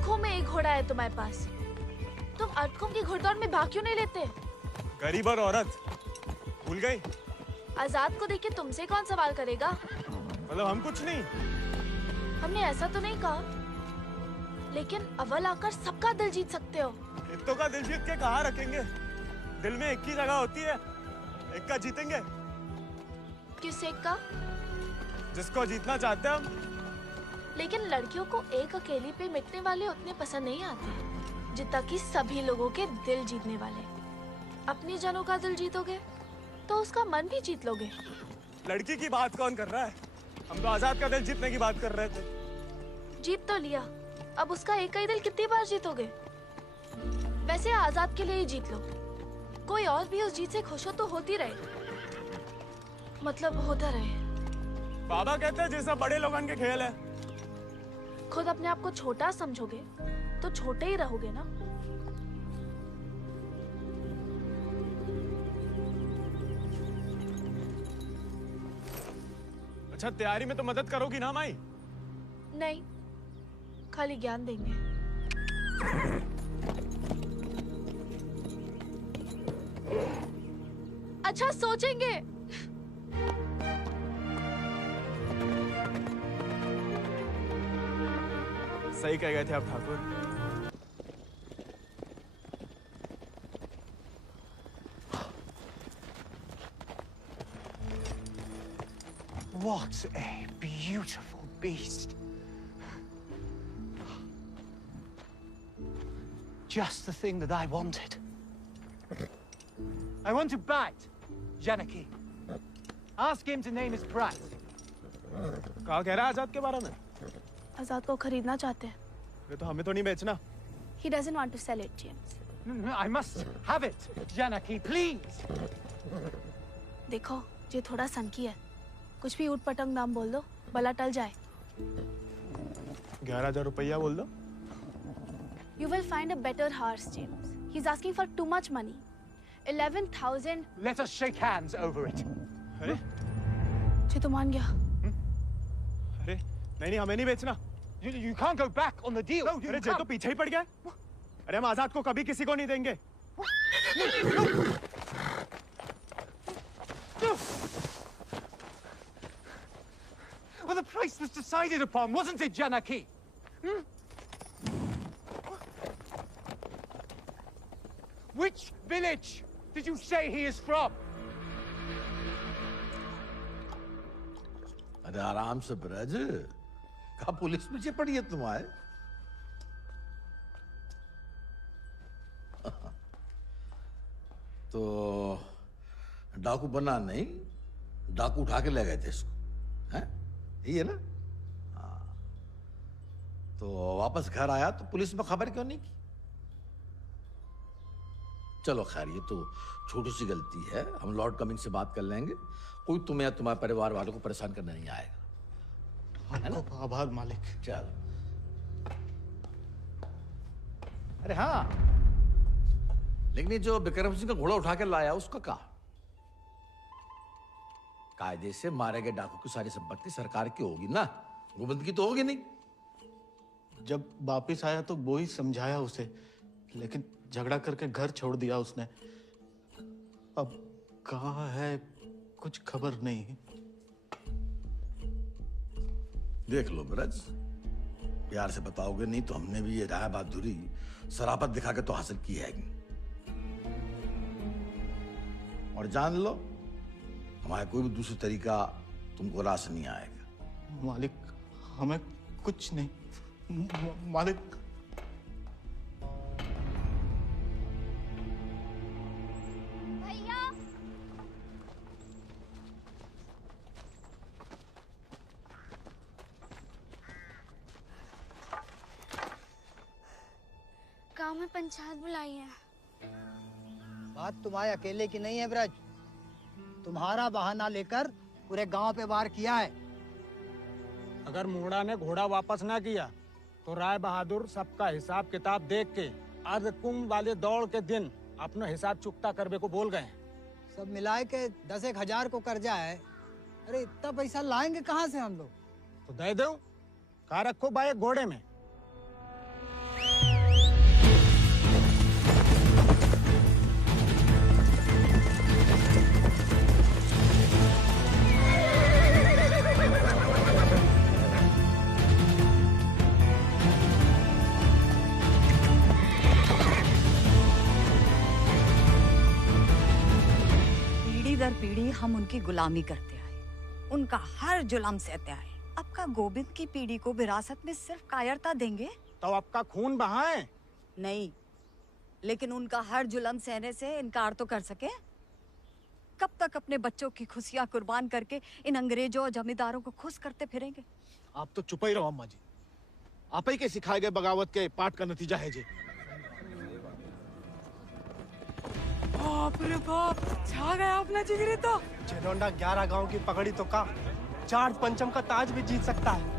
लाखों में एक घोड़ा है तुम्हारे पास, तुम अटकों की घुड़दौड़ में भाग क्यों नहीं लेते? गरीब और औरत भूल गई? आजाद को देख के तुमसे कौन सवाल करेगा? मतलब हम कुछ नहीं। हमने ऐसा तो नहीं कहा, लेकिन अव्वल आकर सबका दिल जीत सकते हो। इत्तों का दिल जीत के कहाँ रखेंगे? दिल में एक ही जगह होती है, एक का जीतेंगे। किस एक का? जिसको जीतना चाहते हैं हम। लेकिन लड़कियों को एक अकेली पे मिटने वाले उतने पसंद नहीं आते जितना कि सभी लोगों के दिल जीतने वाले। अपनी जनों का दिल जीतोगे तो उसका मन भी जीत लोगे। लड़की की बात कौन कर रहा है? हम तो आजाद का दिल जीतने की बात कर रहे थे। जीत तो लिया, अब उसका एक ही दिल कितनी बार जीतोगे? वैसे आजाद के लिए ही जीत लो, कोई और भी उस जीत से खुश हो तो होती रहे, मतलब होता रहे। बाबा कहते हैं जैसा बड़े लोगन के खेल है। खुद अपने आप को छोटा समझोगे तो छोटे ही रहोगे ना। अच्छा, तैयारी में तो मदद करोगी ना माई? नहीं, खाली ज्ञान देंगे। अच्छा, सोचेंगे। सही कह गए थे आप Thakur. What a beautiful beast. Just the thing that I wanted. I want to bite Janaki. Ask him to name his price. कहा कह रहा है आजाद के बारे में? आजाद को खरीदना चाहते हैं। ये तो हमें तो नहीं बेचना। He doesn't want to sell it, James. No, I must have it, Janaki, please. देखो, ये थोड़ा सनकी है, कुछ भी ऊट-पटंग दाम बोल दो, भला टल जाए। 11,000 रुपया बोल दो। You will find a better horse, James. He's asking for too much money. 11,000. Let us shake hands over it. अरे? ये तो मान गया। अरे, नहीं, हमें नहीं बेचना। You can't go back on the deal. No, अरे, ये तो पीछे ही पड़ गया। अरे, हम आजाद को कभी किसी को नहीं देंगे। Well, the price was decided upon, wasn't it, Janaki? Which village did you say he is from? अरे आराम से ब्रज, कहा पुलिस पीछे पड़ी है तुम्हारे? तो डाकू बना नहीं, डाकू उठा के ले गए थे इसको, हैं? यही है ना? हाँ। तो वापस घर आया तो पुलिस में खबर क्यों नहीं की? चलो खैर, ये तो छोटी सी गलती है, हम लॉर्ड कमिंग से बात कर लेंगे। कोई तुम्हें या तुम्हारे परिवार वालों को परेशान करने नहीं आएगा। आपको आभार मालिक। चल। अरे हाँ, लेकिन ये जो विक्रम सिंह का घोड़ा उठा के लाया उसका कहा? कायदे से मारे गए डाकू की सारी संपत्ति सरकार की होगी ना, गोविंद की तो होगी नहीं। जब वापिस आया तो वो ही समझाया उसे, लेकिन झगड़ा करके घर छोड़ दिया उसने। अब कहाँ है कुछ खबर नहीं। देख लो ब्रज, प्यार से बताओगे नहीं तो हमने भी ये राय बहादुरी शराफत दिखा के तो हासिल की है। और जान लो, हमारा कोई भी दूसरी तरीका तुमको रास नहीं आएगा। मालिक, हमें कुछ नहीं। मालिक, गांव में पंचायत बुलाई है। बात तुम्हारे अकेले की नहीं है ब्रज, तुम्हारा बहाना लेकर पूरे गांव पे वार किया है। अगर मूड़ा ने घोड़ा वापस ना किया तो राय बहादुर सबका हिसाब किताब देख के अर्ध कुंभ वाले दौड़ के दिन अपना हिसाब चुकता करने को बोल गए। सब मिलाए के 10,000 को कर्जा है। अरे इतना पैसा लाएंगे कहाँ से हम लोग? तो दे दो, कहा रखो भाई घोड़े में। हम उनकी गुलामी करते आए, उनका हर जुल्म सहते आए। आपका गोविंद की पीढ़ी को विरासत में सिर्फ कायरता देंगे तो आपका खून बहाए? नहीं, लेकिन उनका हर जुल्म सहने से इनकार तो कर सके। कब तक अपने बच्चों की खुशियां कुर्बान करके इन अंग्रेजों और जमींदारों को खुश करते फिरेंगे? आप तो चुप ही रहो अम्मा जी। आप ही के सिखाए गए बगावत के पाठ का नतीजा है जी। बाप रे बाप, छा गया अपना जिगरी तो। चिरौंडा 11 गांव की पकड़ी तो का 4 पंचम का ताज भी जीत सकता है।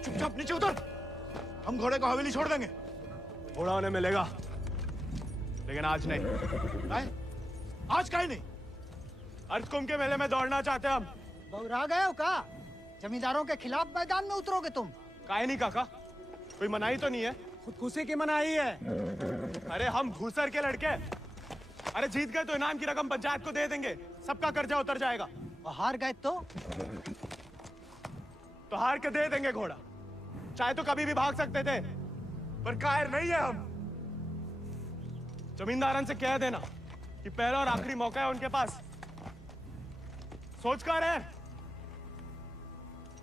चुपचाप नीचे उतर, हम घोड़े को हवेली छोड़ देंगे। घोड़ा उन्हें मिलेगा, लेकिन आज नहीं। आज काहे नहीं? अर्थ कुंभ के मेले में दौड़ना चाहते हैं हम। बौरा गए हो का? जमींदारों के खिलाफ मैदान में उतरोगे तुम? काहे नहीं काका, कोई मनाही तो नहीं है? खुदकुशी की मनाही है। अरे हम भूसर के लड़के, अरे जीत गए तो इनाम की रकम पंचायत को दे देंगे, सबका कर्जा उतर जाएगा। और हार गए तो हार के दे देंगे घोड़ा, चाहे तो कभी भी भाग सकते थे, पर कायर नहीं है हम। जमींदारन से कह देना कि पहला और आखिरी मौका है उनके पास। सोच कर है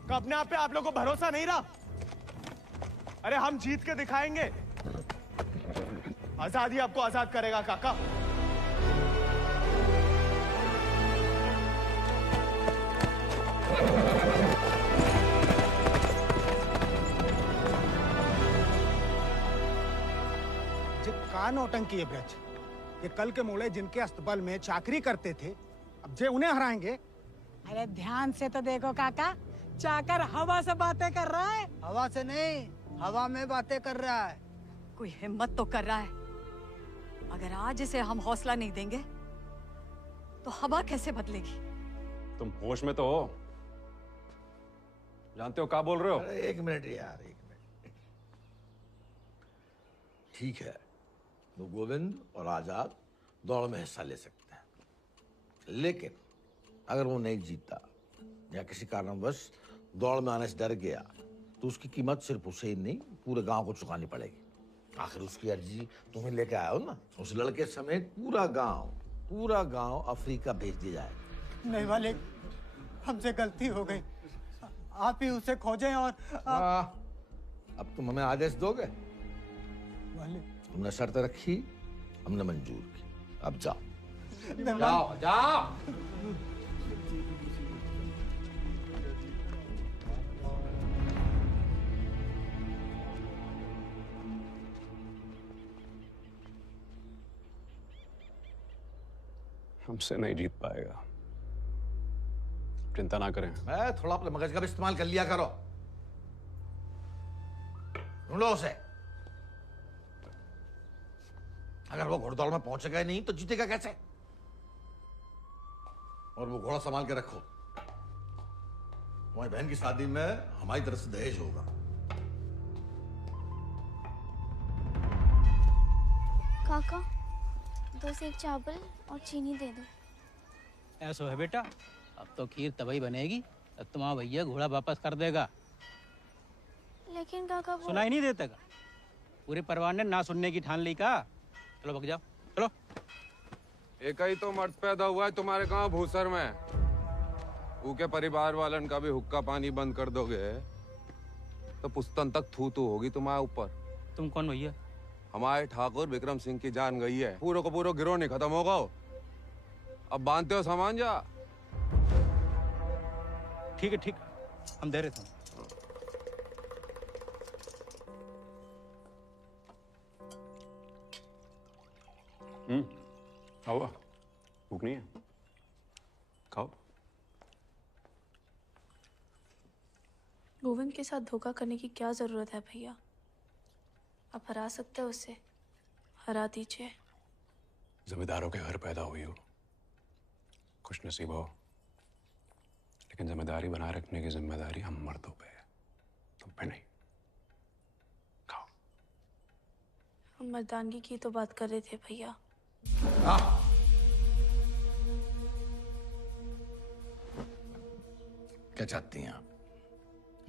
कि अपने आप पे आप लोगों को भरोसा नहीं रहा? अरे हम जीत के दिखाएंगे, आजादी आपको आजाद करेगा काका। का नौटंकी है ब्रज, ये कल के मोड़े जिनके अस्तबल में चाकरी करते थे, अब जे उन्हें हराएंगे। अरे ध्यान से तो देखो काका, चाकर हवा से बातें कर रहा है। हवा से नहीं, हवा में बातें कर रहा है। कोई हिम्मत तो कर रहा है। अगर आज इसे हम हौसला नहीं देंगे तो हवा कैसे बदलेगी? तुम होश में तो हो? जानते हो क्या बोल रहे हो? अरे एक मिनट यार, एक मिनट। ठीक है, तो गोविंद और आजाद दौड़ में हिस्सा ले सकते हैं, लेकिन अगर वो नहीं जीता या किसी कारणवश दौड़ में आने से डर गया तो उसकी कीमत सिर्फ उसे ही नहीं पूरे गांव को चुकानी पड़ेगी। आखिर उसकी अर्जी तुम्हें लेके आया हो ना। उस लड़के समेत पूरा गांव अफ्रीका भेज दिया जाएगा। नहीं वाले, हमसे गलती हो गई, आप ही उसे खोजें। और अब तुम हमें आदेश दोगे? वाले तुमने शर्त रखी, हमने मंजूर की, अब जाओ। जाओ जाओ। हमसे नहीं जीत पाएगा, चिंता ना करें। मैं थोड़ा अपने मगज का भी इस्तेमाल कर लिया करो। ढूंढो उसे। अगर वो घोड़दौड़ में पहुंचेगा ही नहीं तो जीतेगा कैसे? और वो घोड़ा संभाल के रखो, तुम्हारी बहन की शादी में हमारी तरफ से दहेज होगा। काका 2 सेक चावल और चीनी दे दो। ऐसा है बेटा, अब तो खीर तभी बनेगी तब तुम्हारा भैया घोड़ा वापस कर देगा। लेकिन काका वो... सुनाई नहीं देता का? पूरे परिवार ने ना सुनने की ठान ली का। चलो भग जाओ, चलो। एक ही तो मर्द पैदा हुआ है तुम्हारे गांव भूसर में, ऊके परिवार वालन का भी हुक्का पानी बंद कर दोगे तो पुस्तन तक थू थू होगी तुम्हारे ऊपर। तुम कौन भैया? हमारे ठाकुर विक्रम सिंह की जान गई है, पूरा को पूरा गिरोह नहीं खत्म होगा। अब बांधते हो सामान जा। ठीक है, ठीक, हम दे रहे थे। खाओ, भूख नहीं है? खाओ। गोविंद के साथ धोखा करने की क्या जरूरत है भैया? आप हरा सकते हो उसे, हरा दीजिए। जमींदारों के घर पैदा हुई हो, खुश नसीब हो, लेकिन जिम्मेदारी बनाए रखने की जिम्मेदारी हम मर्दों पे है, तुम पे नहीं। खाओ। हम मर्दानगी की तो बात कर रहे थे भैया। क्या चाहती हैं आप?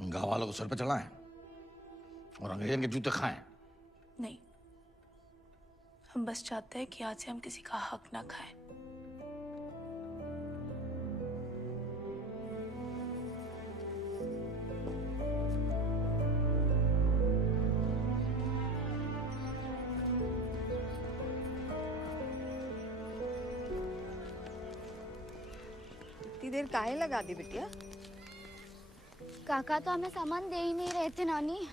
गाँव वालों को सर पे चढ़ाएं और अंग्रेजन के जूते खाएं। नहीं, हम बस चाहते हैं कि आज से हम किसी का हक ना खाएं। इतनी देर काहे लगा दी बिटिया? काका तो हमें सामान दे ही नहीं रहे थे नानी।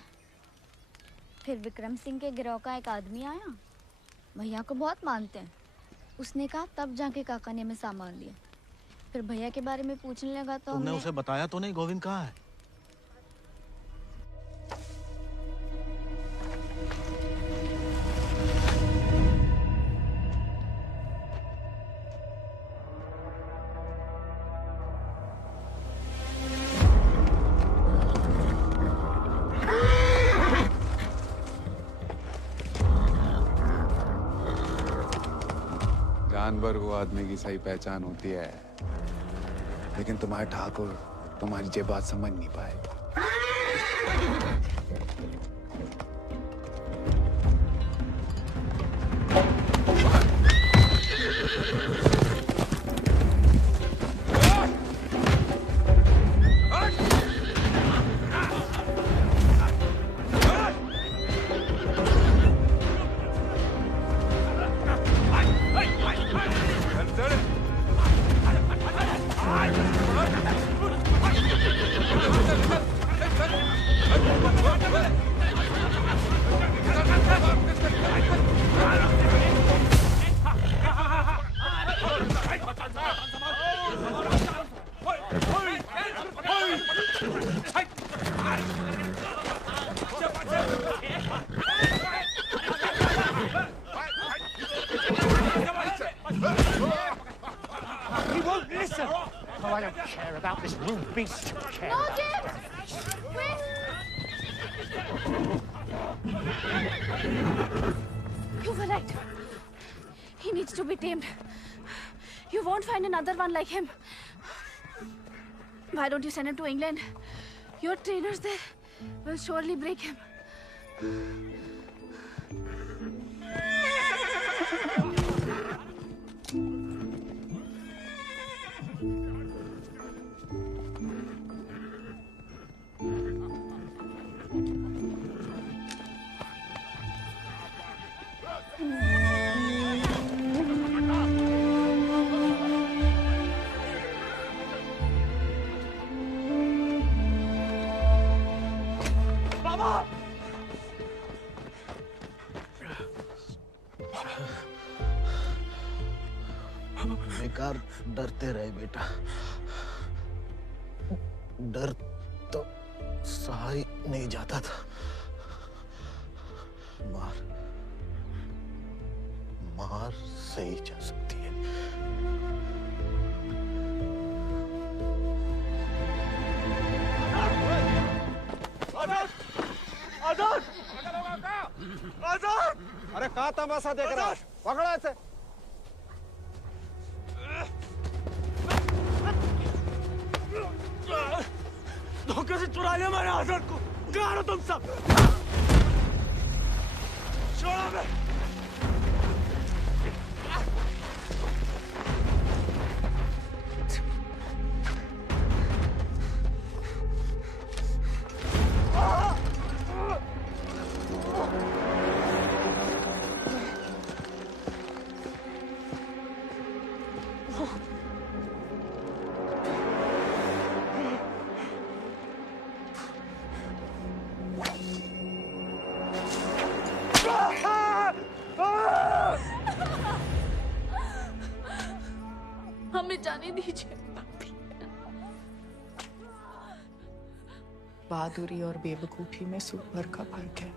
फिर विक्रम सिंह के गिरोह का एक आदमी आया, भैया को बहुत मानते हैं। उसने कहा तब जाके काका ने हमें सामान दिया। फिर भैया के बारे में पूछने लगा तो तुमने हमने उसे बताया तो नहीं गोविंद कहाँ है? जानवर को आदमी की सही पहचान होती है, लेकिन तुम्हारे ठाकुर तुम्हारी ये बात समझ नहीं पाए। He won't listen. Oh, I don't care about this little beast. Care No, about James! Wait! You were right. He needs to be tamed. You won't find another one like him. Why don't you send him to England? Your trainers there will surely break him. बेकार डरते रहे बेटा, डर तो सहा ही नहीं जाता था। मार मार सही जा सकती है। आजाद! आजाद! आजाद! अरे कहाँ तमाशा देख रहा है? पकड़ो इसे। धोखे से चुरा लिया मैंने आजाद को। कहाँ हो तुम सब? छोड़ो मैं। हमें जाने दीजिए। बहादुरी और बेवकूफी में सूप भर का फर्क है।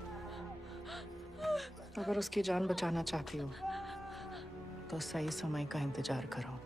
अगर उसकी जान बचाना चाहती हो तो सही समय का इंतजार करो।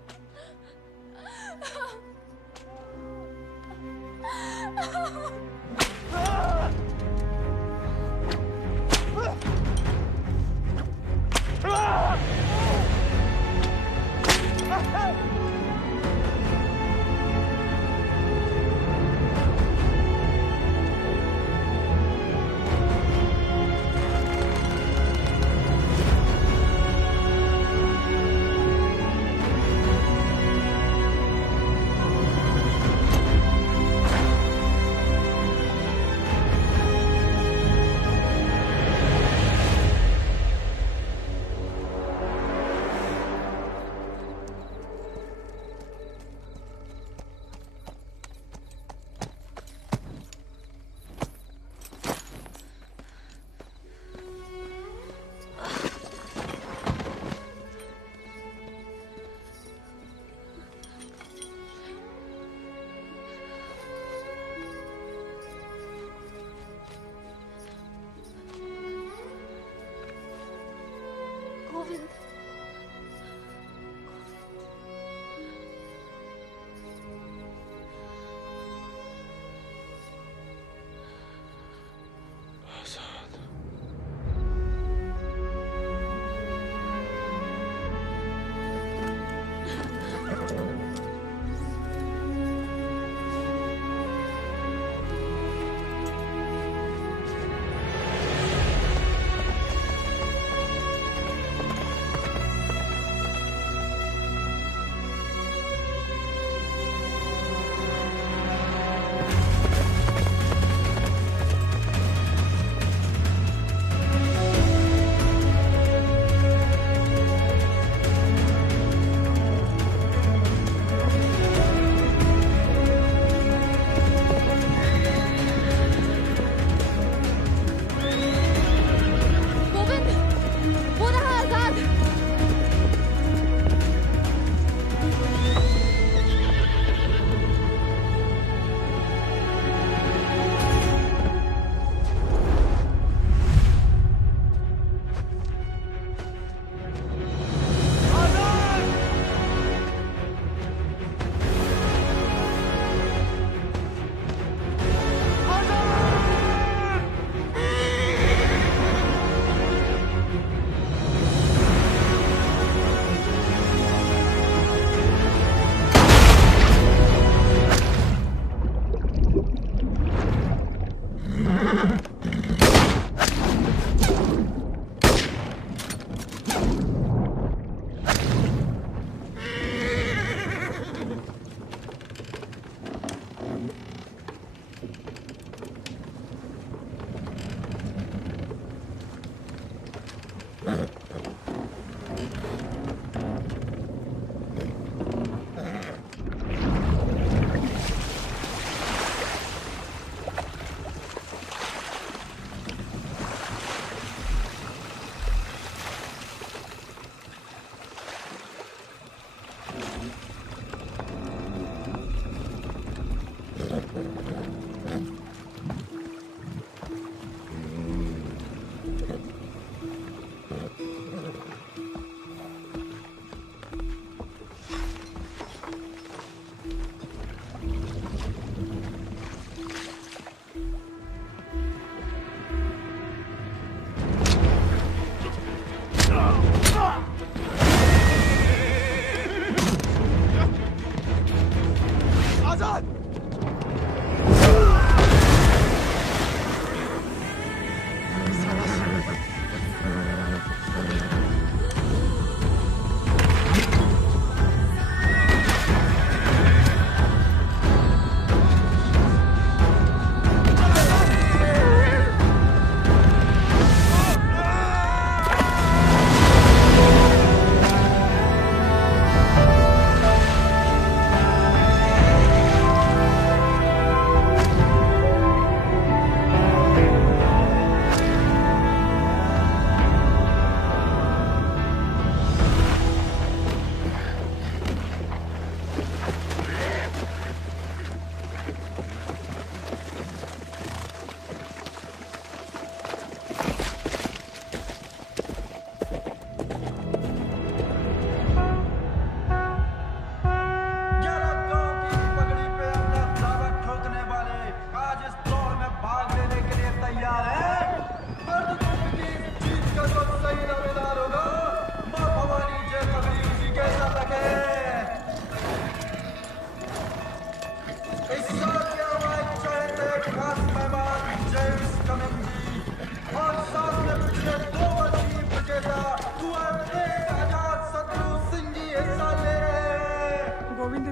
गोविंद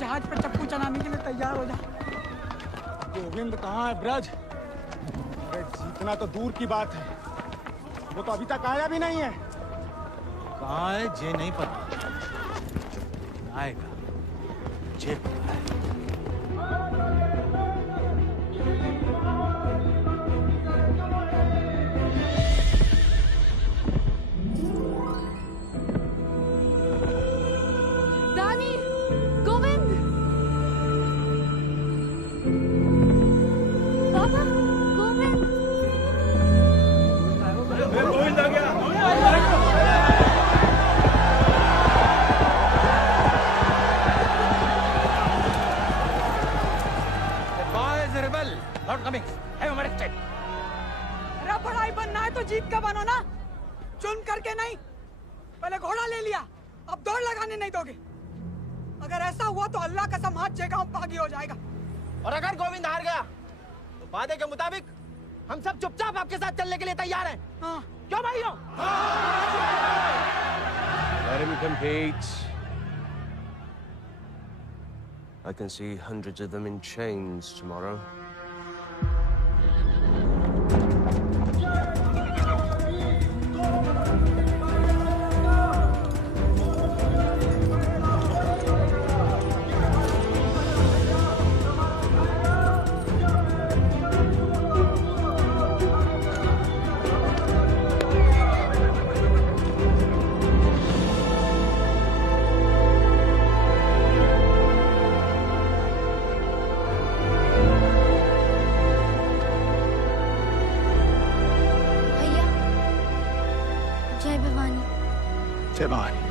जहाज पे चप्पू चलाने के लिए तैयार हो जा। गोविंद कहाँ है ब्रज? अरे जीतना तो दूर की बात है, वो तो अभी तक आया भी नहीं है। कहाँ है ये नहीं पता, आएगा ये पता है। गोविंद आ गया। हार के नहीं, पहले घोड़ा ले लिया, अब दौड़ लगाने नहीं दोगे। अगर ऐसा हुआ तो अल्लाह कसम हाथ गांव बागी हो जाएगा। और अगर गोविंद हार गया तो वादे के मुताबिक हम सब चुपचाप आपके साथ चलने के लिए तैयार हैं। हाँ। क्यों भाइयों? Let him compete. I can see hundreds of them in chains tomorrow. जय भवानी। जय भवानी।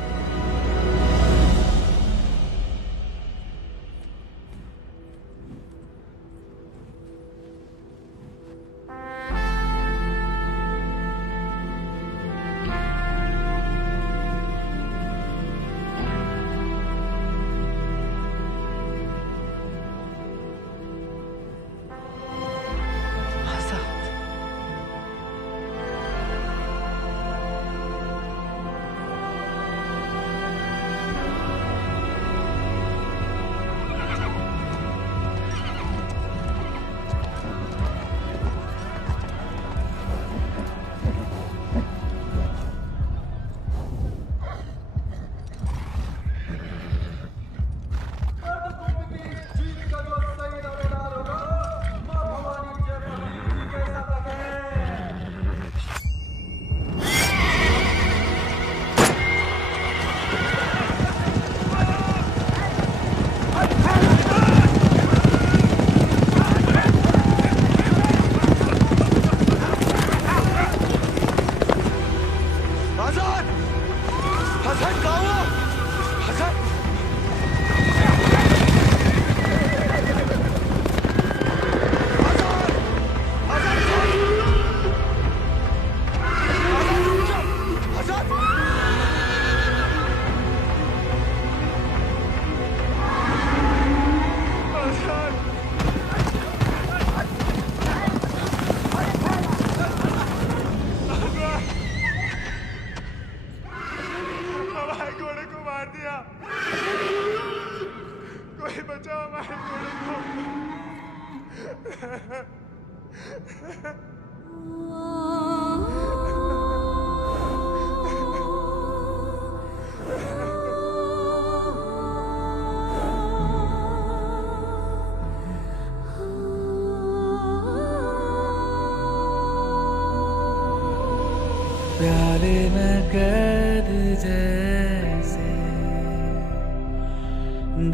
प्याले में कैद जैसे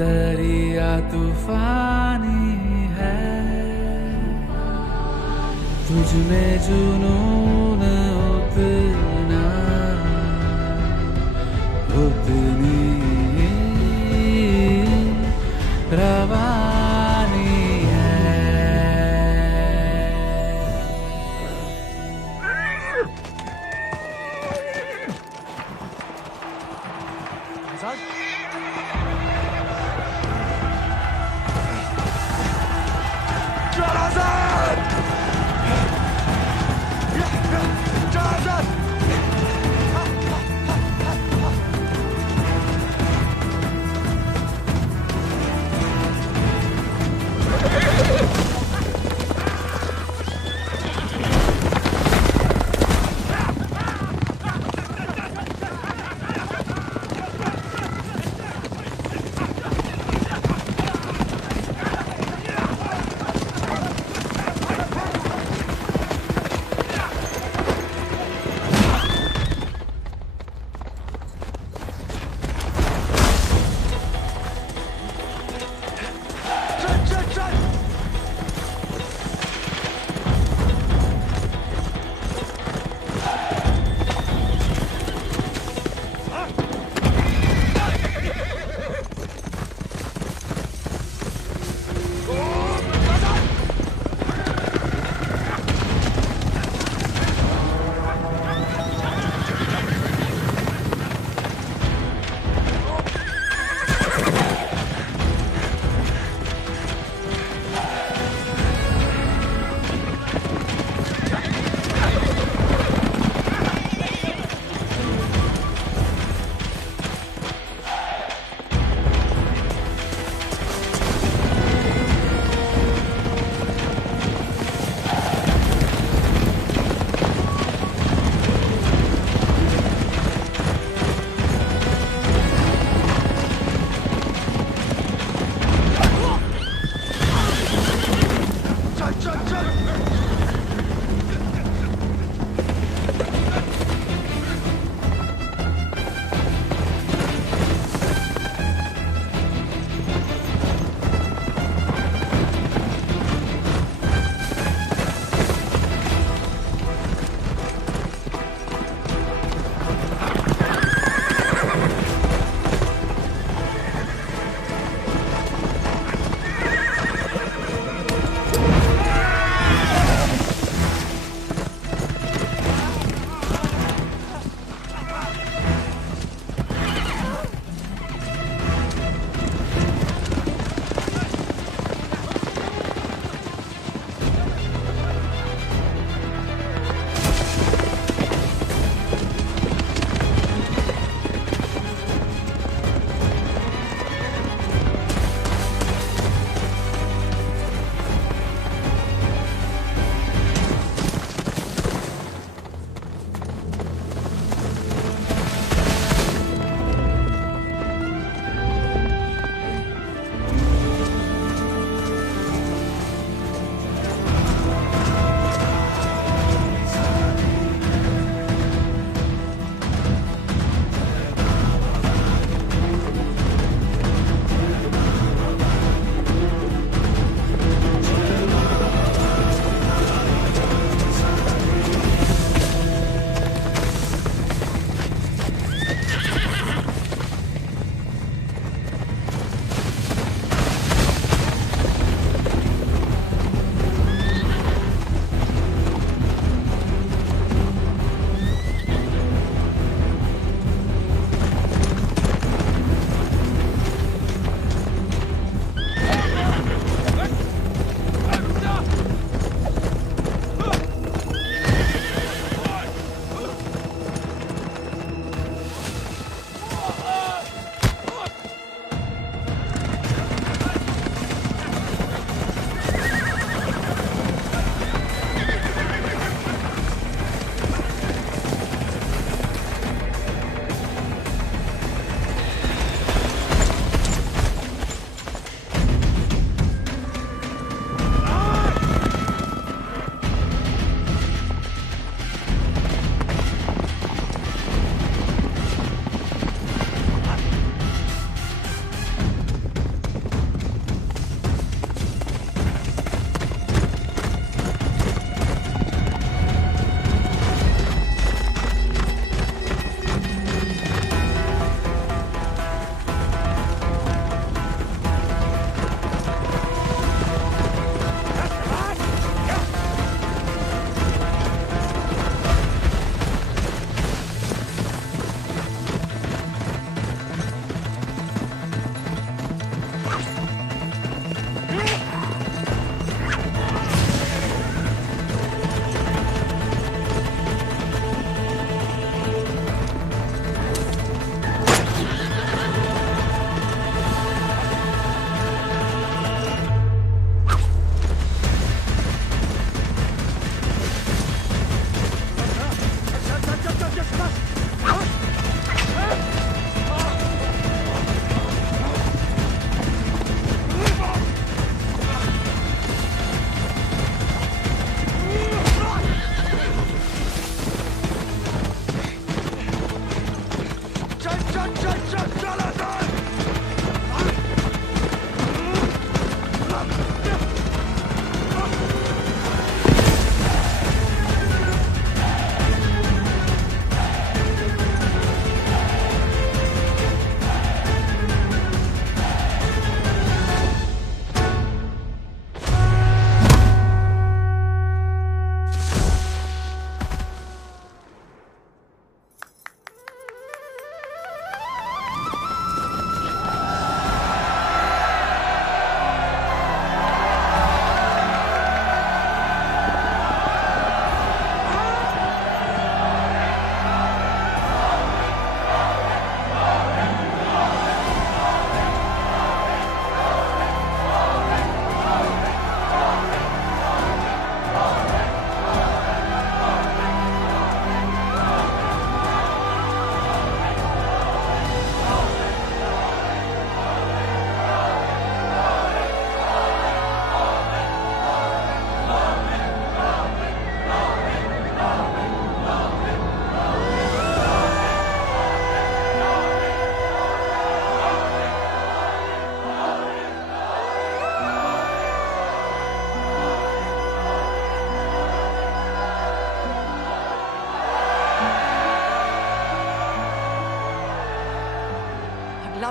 दरिया तूफानी है, तुझ में जुनून उतना उतनी रवानी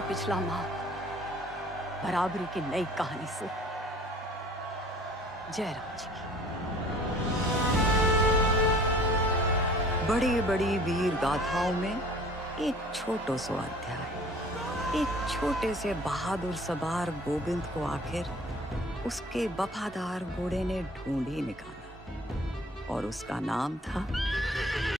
पिछला माह बराबरी की नई कहानी से जयराम जी की। बड़ी बड़ी वीर गाथाओं में एक छोटो सो अध्याय। एक छोटे से बहादुर सवार गोविंद को आखिर उसके वफादार घोड़े ने ढूंढ ही निकाला और उसका नाम था